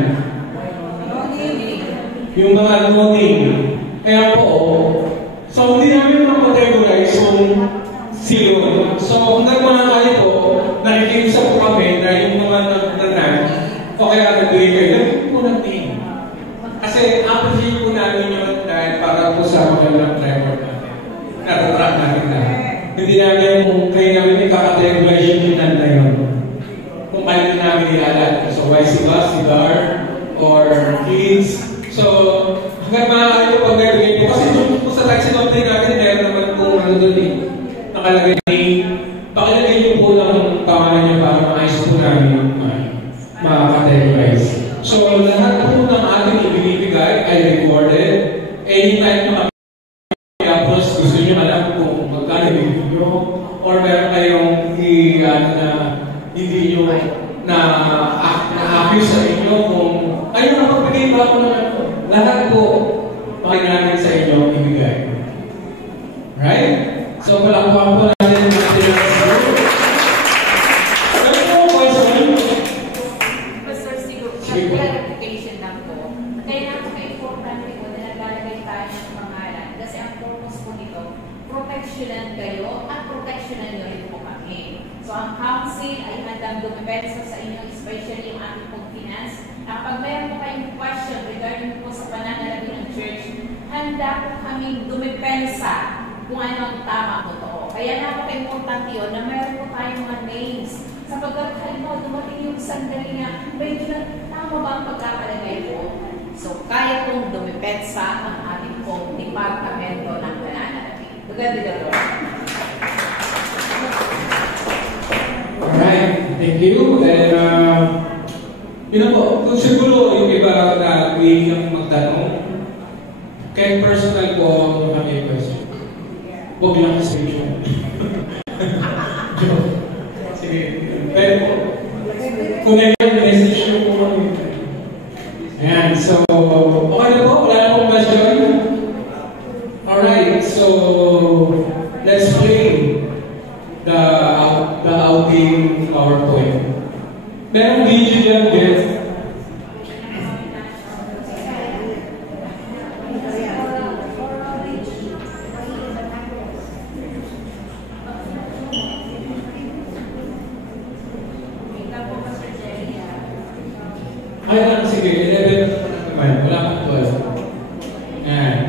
Yung mga loaning. Kaya po, so hindi namin makategorize yung sino. So, hanggang mga kaya po, nakikiusap po kami na yung mga nagtanan, o kaya nagbigay kayo, nagpipin po ng team. Kasi appreciate po namin yung dahil para po sa mga driver natin. Natatrack natin na. Hindi namin kung kayo namin ikakategorize yung tinan na yun. Kung kaya namin nilalat. So, YC ba, cigar, or kids. So, hanggang maaari po pag-gagawin po. Kasi kung sa taxi company natin, meron naman kung ano doon eh. Nakalagay pakilagay niyo po ng pangalan niyo para maayos po namin yung makakategorize. So, lahat po ng ating ibinibigay ay recorded. Anytime na tapos gusto niyo alam kung magkano ibigay niyo or meron kayong hindi niyo na-accuse sa inyo kung ayun, napagbigay ba ako ng ano? Lahat po namin sa inyo ibigay. Right? So, palakpakan po natin ang ating Pastor, siguro, clarification lang po. Kaya napaka-importante po na naglalagay tayo ng pangalan kasi ang purpose po nito, protectionan kayo at protectionan nyo rin po kami. So, ang council ay handang dumipensa sa inyo, especially yung ating pong finance. Kapag mayroon po kayong question regarding po sa pananalabi ng church, handa po kami dumipensa kung ano ang tama po to. Kaya napaka-importante yun na mayroon po tayong mga names. Sapagkat halimbawa dumating yung sandali na medyo na tama ba ang pagkakalagay po? So, kaya pong dumipensa ang ating pong departamento ng pananalabi. Maganda. Alright, thank you. And, yun po, kung siguro yung iba na willing magtanong, kaya personal po kami question. Huwag lang sa inyo. Sige, pero kung may message nyo po kami. Ayan, so, okay na po? Wala na pong question? Alright, so, let's play the outing PowerPoint. Merong video dyan, Jeff. Ay lang, sige, 11 naman. Wala kang 12. Ayan.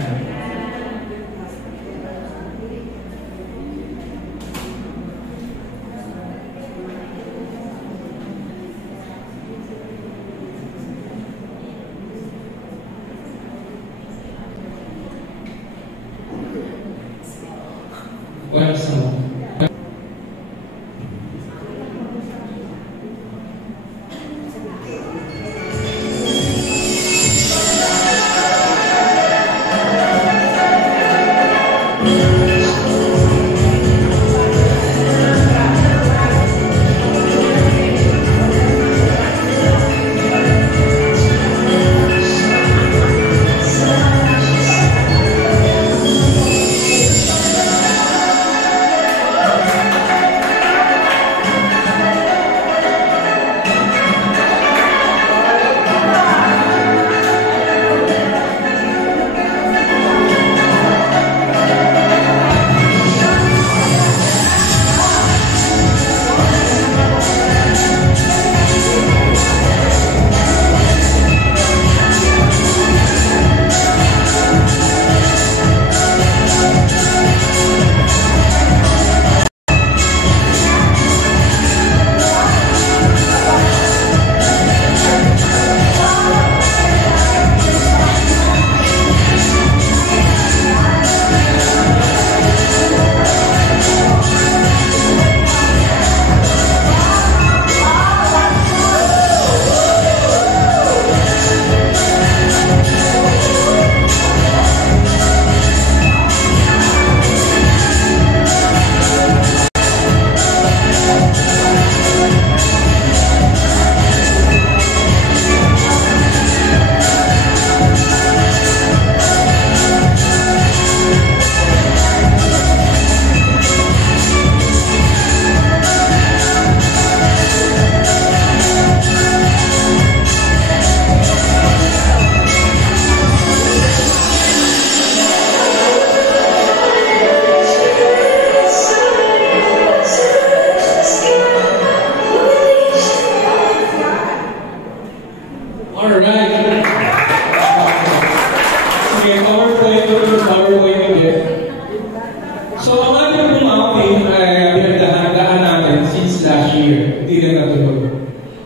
Well, so.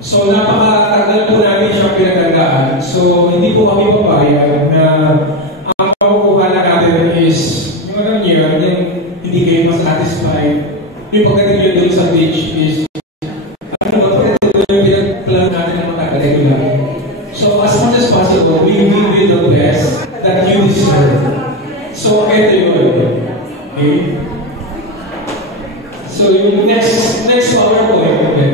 So, napakatagal po namin siyang pinagandaan. So, hindi po kami papayag na ang makukuha na natin is yung ano niya, hindi kayo masatisfied. Yung pagdating nyo doon sa beach is ano ba ito yung pinag-plan natin na matagal lang. So, as much as possible, we will do the best that you deserve. So, ito yun. Okay? So, yung next PowerPoint, okay?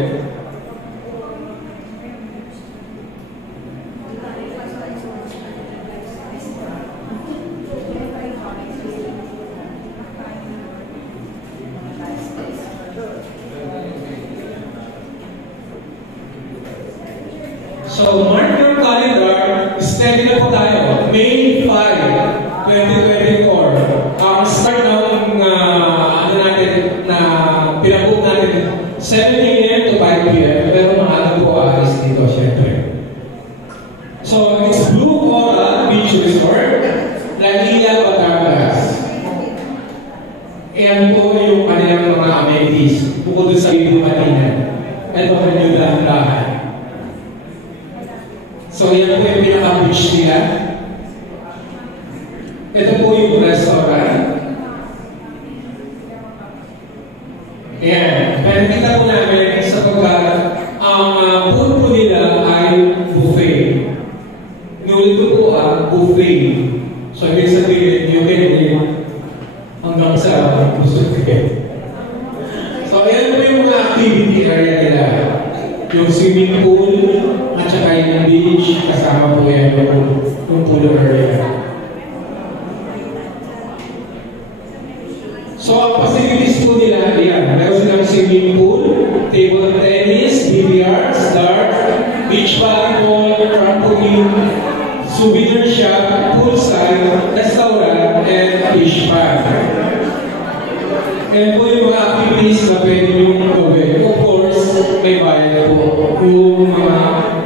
So, mark your calendar, steady na po tayo. May 5, 2024. Start ng ano natin, na pinabook natin 7 a.m. to 5 p.m. Pero maaga po aalis dito, syempre. So, it's Blue Coral Beach Resort, Laguna, Batangas. Ayan po yung kanilang mga amenities. Bukod doon sa video kanina. Ito po yung dahan-dahan. So, yan po yung pinaka-beach nila. Ito po yung restaurant. Ayan. Nakikita po namin sapagkat ang food po nila ay buffet. Nulito po buffet. So, ibig sabihin, you can eat hanggang sa busog kayo. So, ayan po yung mga activity area nila. Yung swimming pool, at saka yung beach, kasama po yan yung pool area. So, ang facilities po nila, yan. Meron silang swimming pool, table tennis, billiards, darts, beach volleyball, trampoline, souvenir shop, poolside, restaurant, and fish pond. And po yung mga activities na pwede yung gawin. Of course, may bayad po yung mga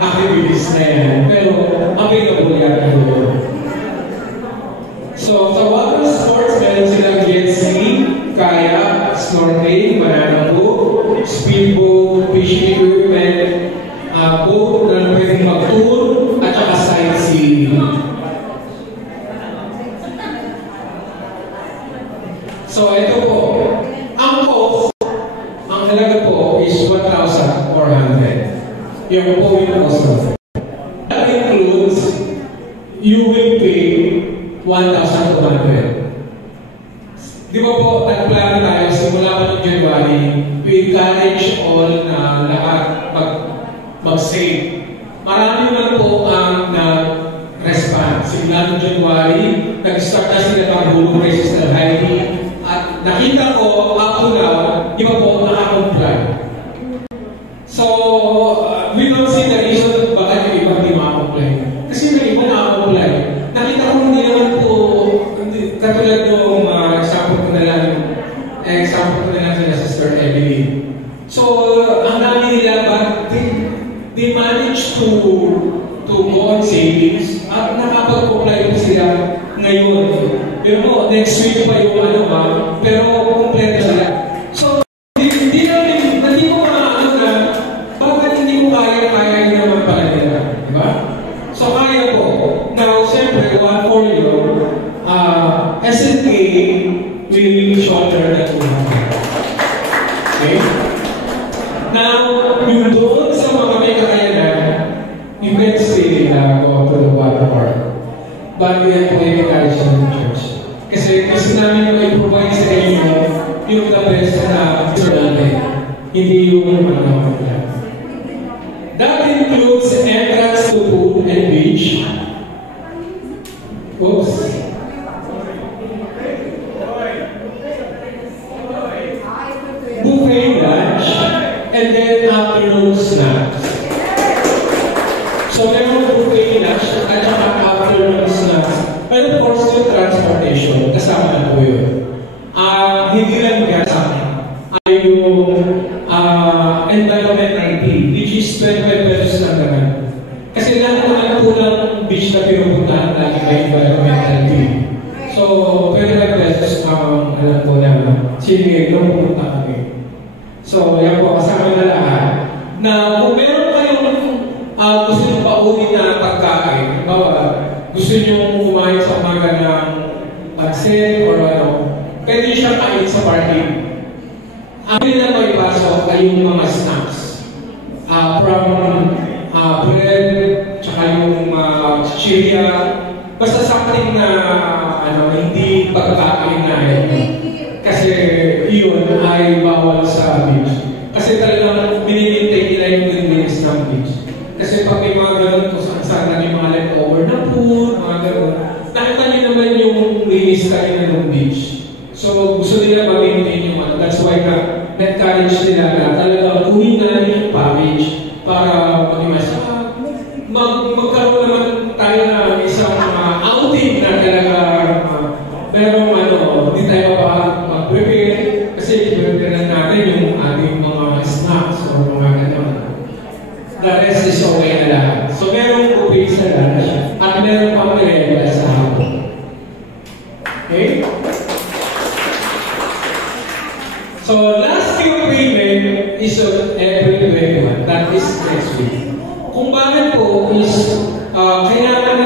activities na yan. Pero, available yan po. So, sa water sports, meron silang jet ski, kayak, snorkeling, mananambo, speedboat, fishing equipment, boat na pwedeng mag-tour, at saka sightseeing. So, ito po. Ang cost, ang halaga po is 1,400. Yung po yung cost. That includes, you will pay 1,200. Di ba po, nagplano tayo, simula pa ng January, we encourage all na lahat mag-save. Marami naman po ang nag-respond. Simula ng January, nag-start na sila mag-bulong resistant highly. At nakita ko, up to now, di ba po, nakakomply. So, we don't see the reason bakit yung iba di makakomply. Kasi may iba nakakomply. Nakita ko hindi naman po, katulad ng example ko na lang sa Sister Evelyn. So, ang dami nila, but they managed to go on savings at nakapag-comply po sila ngayon. Pero next week pa yung pero kompleto sila. So, hindi ko maano na, bakit hindi ko kaya yun naman pala nila. Diba? So, kaya po. Now, siyempre, one for you, SNK will shoulder that one. Okay? Now, yung doon sa mga may kakayanan, you can say go to the water park. But we have to encourage the church. Kasi namin yung i-provide sa inyo yung the best na natin. Hindi yung That includes entrance to pool and beach. Oops. Buffet lunch, and then afternoon snacks. So meron buffet lunch at saka afternoon snacks. And of course, yung transportation, kasama na po yun. Hindi lang kasama ay yung environmental fee, which is 25 pesos lang naman. Kasi lahat naman po ng beach na pinupuntahan lagi may environmental fee. So, 25 pesos alam po naman. Sige, kung pupunta kami. So, yan po, kasama na lahat. Na kung meron kayong halimbawa, gusto nyo kumain sa umaga ng pansit or ano, pwede siya kain sa parking. Ang nila may pasok ay yung mga snacks. From bread, tsaka yung chichirya, basta something na hindi pagkakain na kasi yun ay bawal sa beach. Kasi talagang minimintay nila yung cleanliness ng beach. Kasi pag may mga ganun kung saan na yung mga leftover na food, mga ganun, nakita nyo naman yung linis kanina ng beach. So gusto nila mag-maintain yung ano. That's why na-encourage nila na talagang kunin na yung package para mag-imagine. Magkaroon naman tayo na isang outing na talaga merong hindi tayo mag-prepare kasi prepare natin yung ating mga snacks or mga gano'n. The rest is okay na lahat. So merong buffet sa lunch at merong pang-merienda sa hapon. Okay? So last due payment is on April 21. That is next week. Kung bakit po is kailangan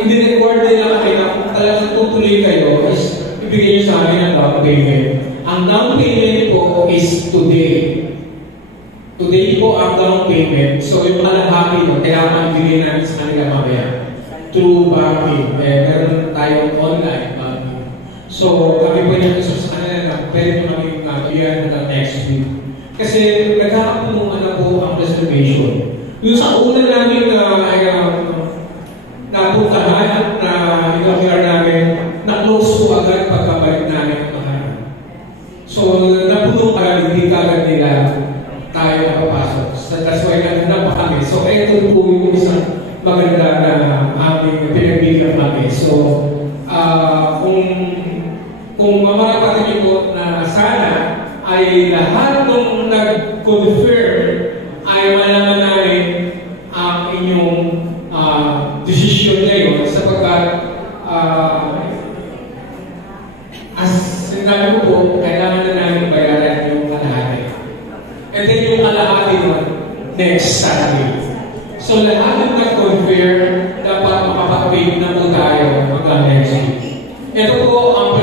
i-record nila kami na kung talagang tutuloy kayo is ibigay nyo sa amin ang down payment. Ang down payment po is today. Today po ang down payment. So yung kalahati no, kailangan ibigay namin sa kanila mamaya. Through banking. Meron tayong online banking. So kami po yung sa kanila na pwede mo namin bigyan ng next week. Kasi nagkakapunungan na po ang reservation. Yung sa una namin napuntahan na i-declare namin, na-close po agad pagkabalik namin ang mga. So, napuno agad, hindi kagad nila tayo napapasok. That's why naghanap pa kami. So, ito po yung isang maganda na aming pinagbigyan kami. So, kung mamarapatin niyo po na sana ay lahat ng nag-confirm ay malaman namin ang inyong desisyon ngayon sapagkat as sinabi ko po, kailangan na namin bayaran yung kalahati. And then yung kalahati naman next Sunday. So lahat ng nag-confirm dapat makapag-pay na po tayo hanggang next week. Ito po ang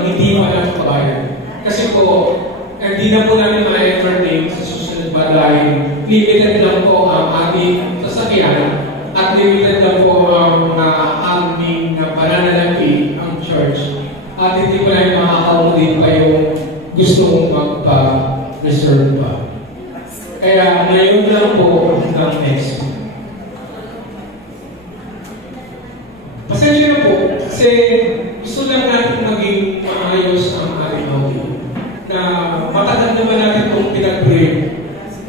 hindi pa lang kabayan. Kasi po, hindi na po namin ma-entertain sa susunod pa dahil limited lang po ang ating sasakyan at limited lang po ang aming pananalapi ang church. At hindi po namin makakaunodin pa yung gusto magpa-reserve pa. Kaya ngayon lang po hanggang next week. Pasensya na po kasi gusto lang natin maging maayos ang ating outing. Na matagal naman natin itong pinag-pray.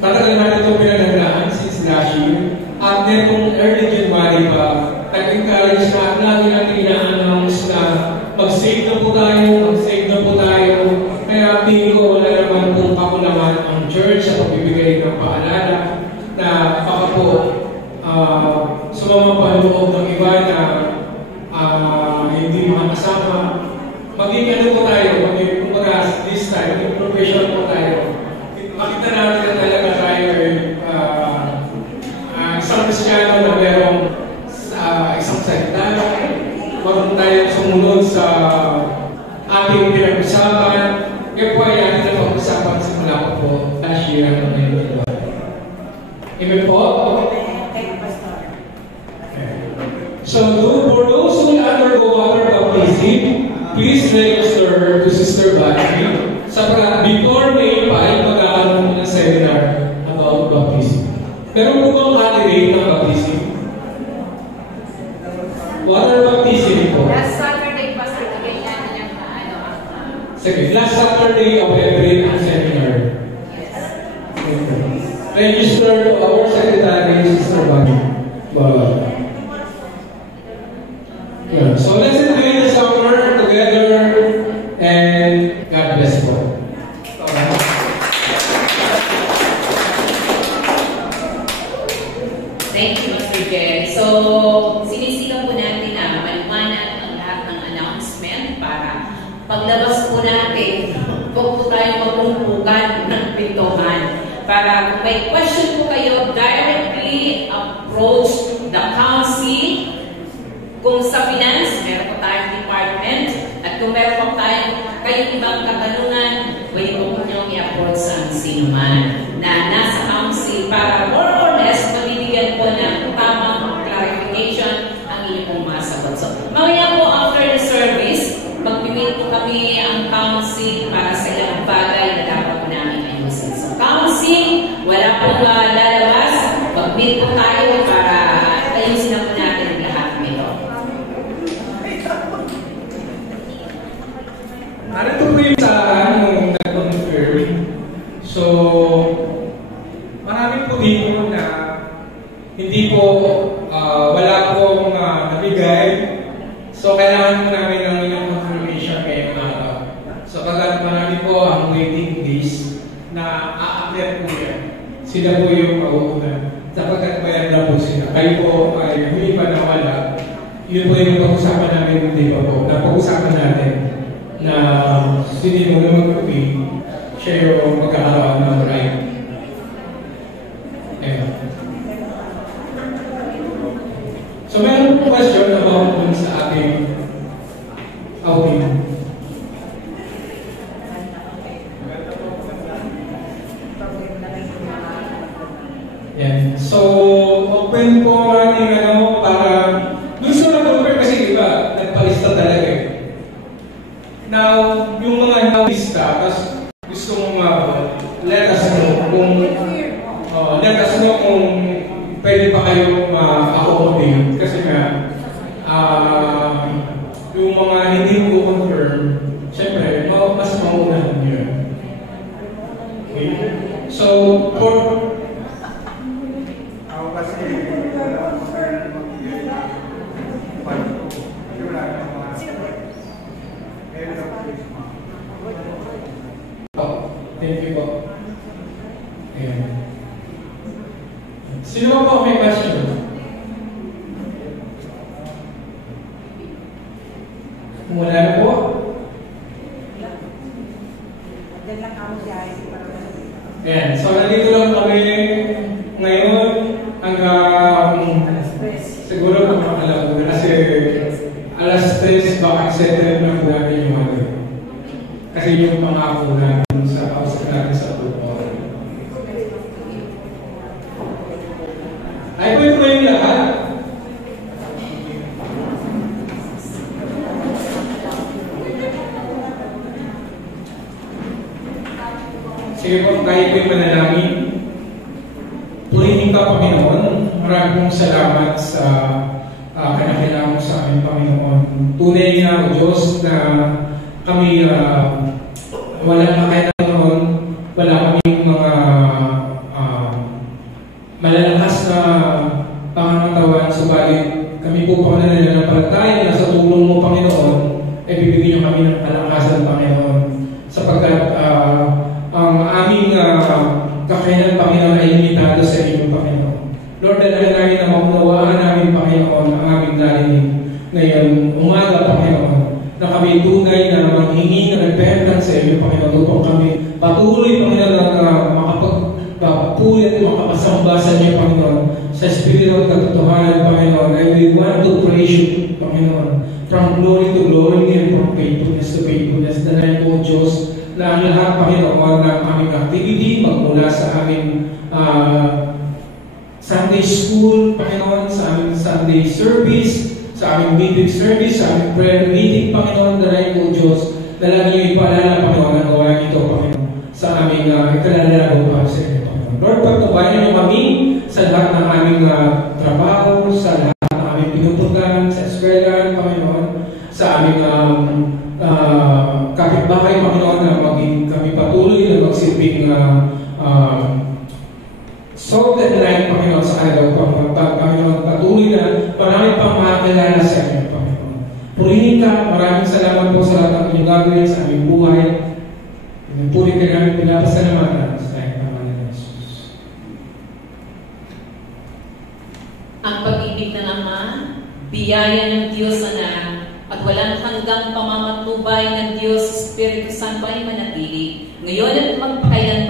Matagal natin itong pinagandaan since last year. At netong early January pa, nag-encourage na lagi natin ina-announce na mag-save na po tayo, mag-save na po tayo. Kaya tingin ko wala naman kung kakulangan ang church sa pagbibigay ng paalala na baka po sa mga panloob ng iba na hindi makakasama. Maging po tayo, maging kumbaga this time, maging professional po tayo. Makita natin na talaga tayo isang Kristyano na merong isang salita. Marunong tayo sumunod sa ating pinag-usapan. Kaya po ay ating napag-usapan sa mula po last year ang ngayon. Amen po? So, for those who will undergo water baptism, please register to Sister Battery sapagkat before May 5, magkakaroon po ng seminar about baptism. Meron po bang candidate ng baptism? Water baptism po. Last Saturday pa sa ganyan yung Sige, last Saturday of April ang seminar. Yes. Register to our secretary, Sister Battery. Bye. Yeah. So let's enjoy the summer together and God bless you. Thank you, Mr. Jen. So, sinisigaw po natin na maliwanag ang lahat ng announcement para paglabas po natin, huwag po tayo magpumpukan ng pintuhan. Para kung may question po kayo, directly approach the ang sinuman na nasa council para more or less mabibigyan po ng tamang clarification ang inyong mga sagot. So, mamaya po after the service, mag-meet po kami ang council para sa ilang bagay na dapat po namin ayusin. So, council, wala pong lalabas, mag-meet po tayo para ayusin na po natin lahat nito. Narito po yung saan nung nag-confirm. So, marami po dito na hindi po, wala pong nabigay. So, kailangan po namin ng inyong confirmation ngayong araw. So, pagkat marami po ang waiting list na a-apply po yan. Sila po yung mauuna. Sapagkat mayroon na po sila. Kayo po ay hindi pa nawala. Yun po yung pag-usapan namin hindi pa po. Napag-usapan natin na sino mo mag-pay, siya yung magkakaroon ng right. Ayan. So, meron po question about dun sa ating outing. Yan. So, open po natin para gusto na confirm kasi iba, nagpalista talaga eh. Now, yung mga lista, tapos gusto mong let us know kung pwede pa kayo ma-accommodate. Kasi nga, yung mga hindi ko confirm, syempre, mas mauunahan nyo. Okay? So, for thank you po. Ayan. Sino po may question? Wala na po? Ayan. So, nandito lang kami ngayon hanggang siguro makakalago kasi alas 3 baka settle na po namin yung mga kasi yung pangako natin sa kausap natin sa grupo. Ay, pwede ko yung lahat. Sige po, tayo po yung manalangin. Purihin ka, Panginoon. Maraming pong salamat sa kanakilang mo sa aming Panginoon. Tunay nga, O Diyos, na kami walang makailan noon, wala kaming mga malalakas na pangangatawan, subalit kami po panananampalataya na sa tulong mo, Panginoon, ay bibigyan niyo kami ng kalakasan, Panginoon, sapagkat ang aming kakayanan, Panginoon, ay limitado sa inyo, Panginoon. Lord, dahil namin na maunawaan namin, Panginoon, ang aming narinig ngayon umaga, Panginoon, na kami tunay na manghingi ng repentance sa iyo, Panginoon, upang kami patuloy, Panginoon, na makapagpulit, makapasamba sa iyo, Panginoon, sa Espiritu at katotohanan, Panginoon. And we want to praise you, Panginoon, from glory to glory and from faithfulness to faithfulness. Dahil po, Diyos, na ang lahat, Panginoon, ng aming activity, magmula sa aming Sunday school, Panginoon, sa aming Sunday service, sa aming meeting service, sa aming prayer meeting, Panginoon, dahil po, Diyos, na lagi yung ipaalala, Panginoon, ang gawain ito, Panginoon, sa aming ikalalago para sa inyo, Panginoon. Lord, pagtubayan niyo kami sa lahat ng aming trabaho, sa lahat ng aming pinupuntahan, sa eskwelahan, Panginoon, sa aming kapitbahay, Panginoon, na maging kami patuloy na magsilbing salt and light, Panginoon, sa araw, Panginoon, patuloy na marami pang makakilala sa inyo, Panginoon. Purihin ka, maraming salamat po sa lahat ng inyong gagawin sa aming buhay. Puri ka namin pinapasalamatan sa pangalan ng Jesus. Ang pag-ibig ng Ama, biyaya ng Diyos Anak, at walang hanggang pamamatubay ng Diyos Espiritu Santo ay manatili, ngayon at magpakailanman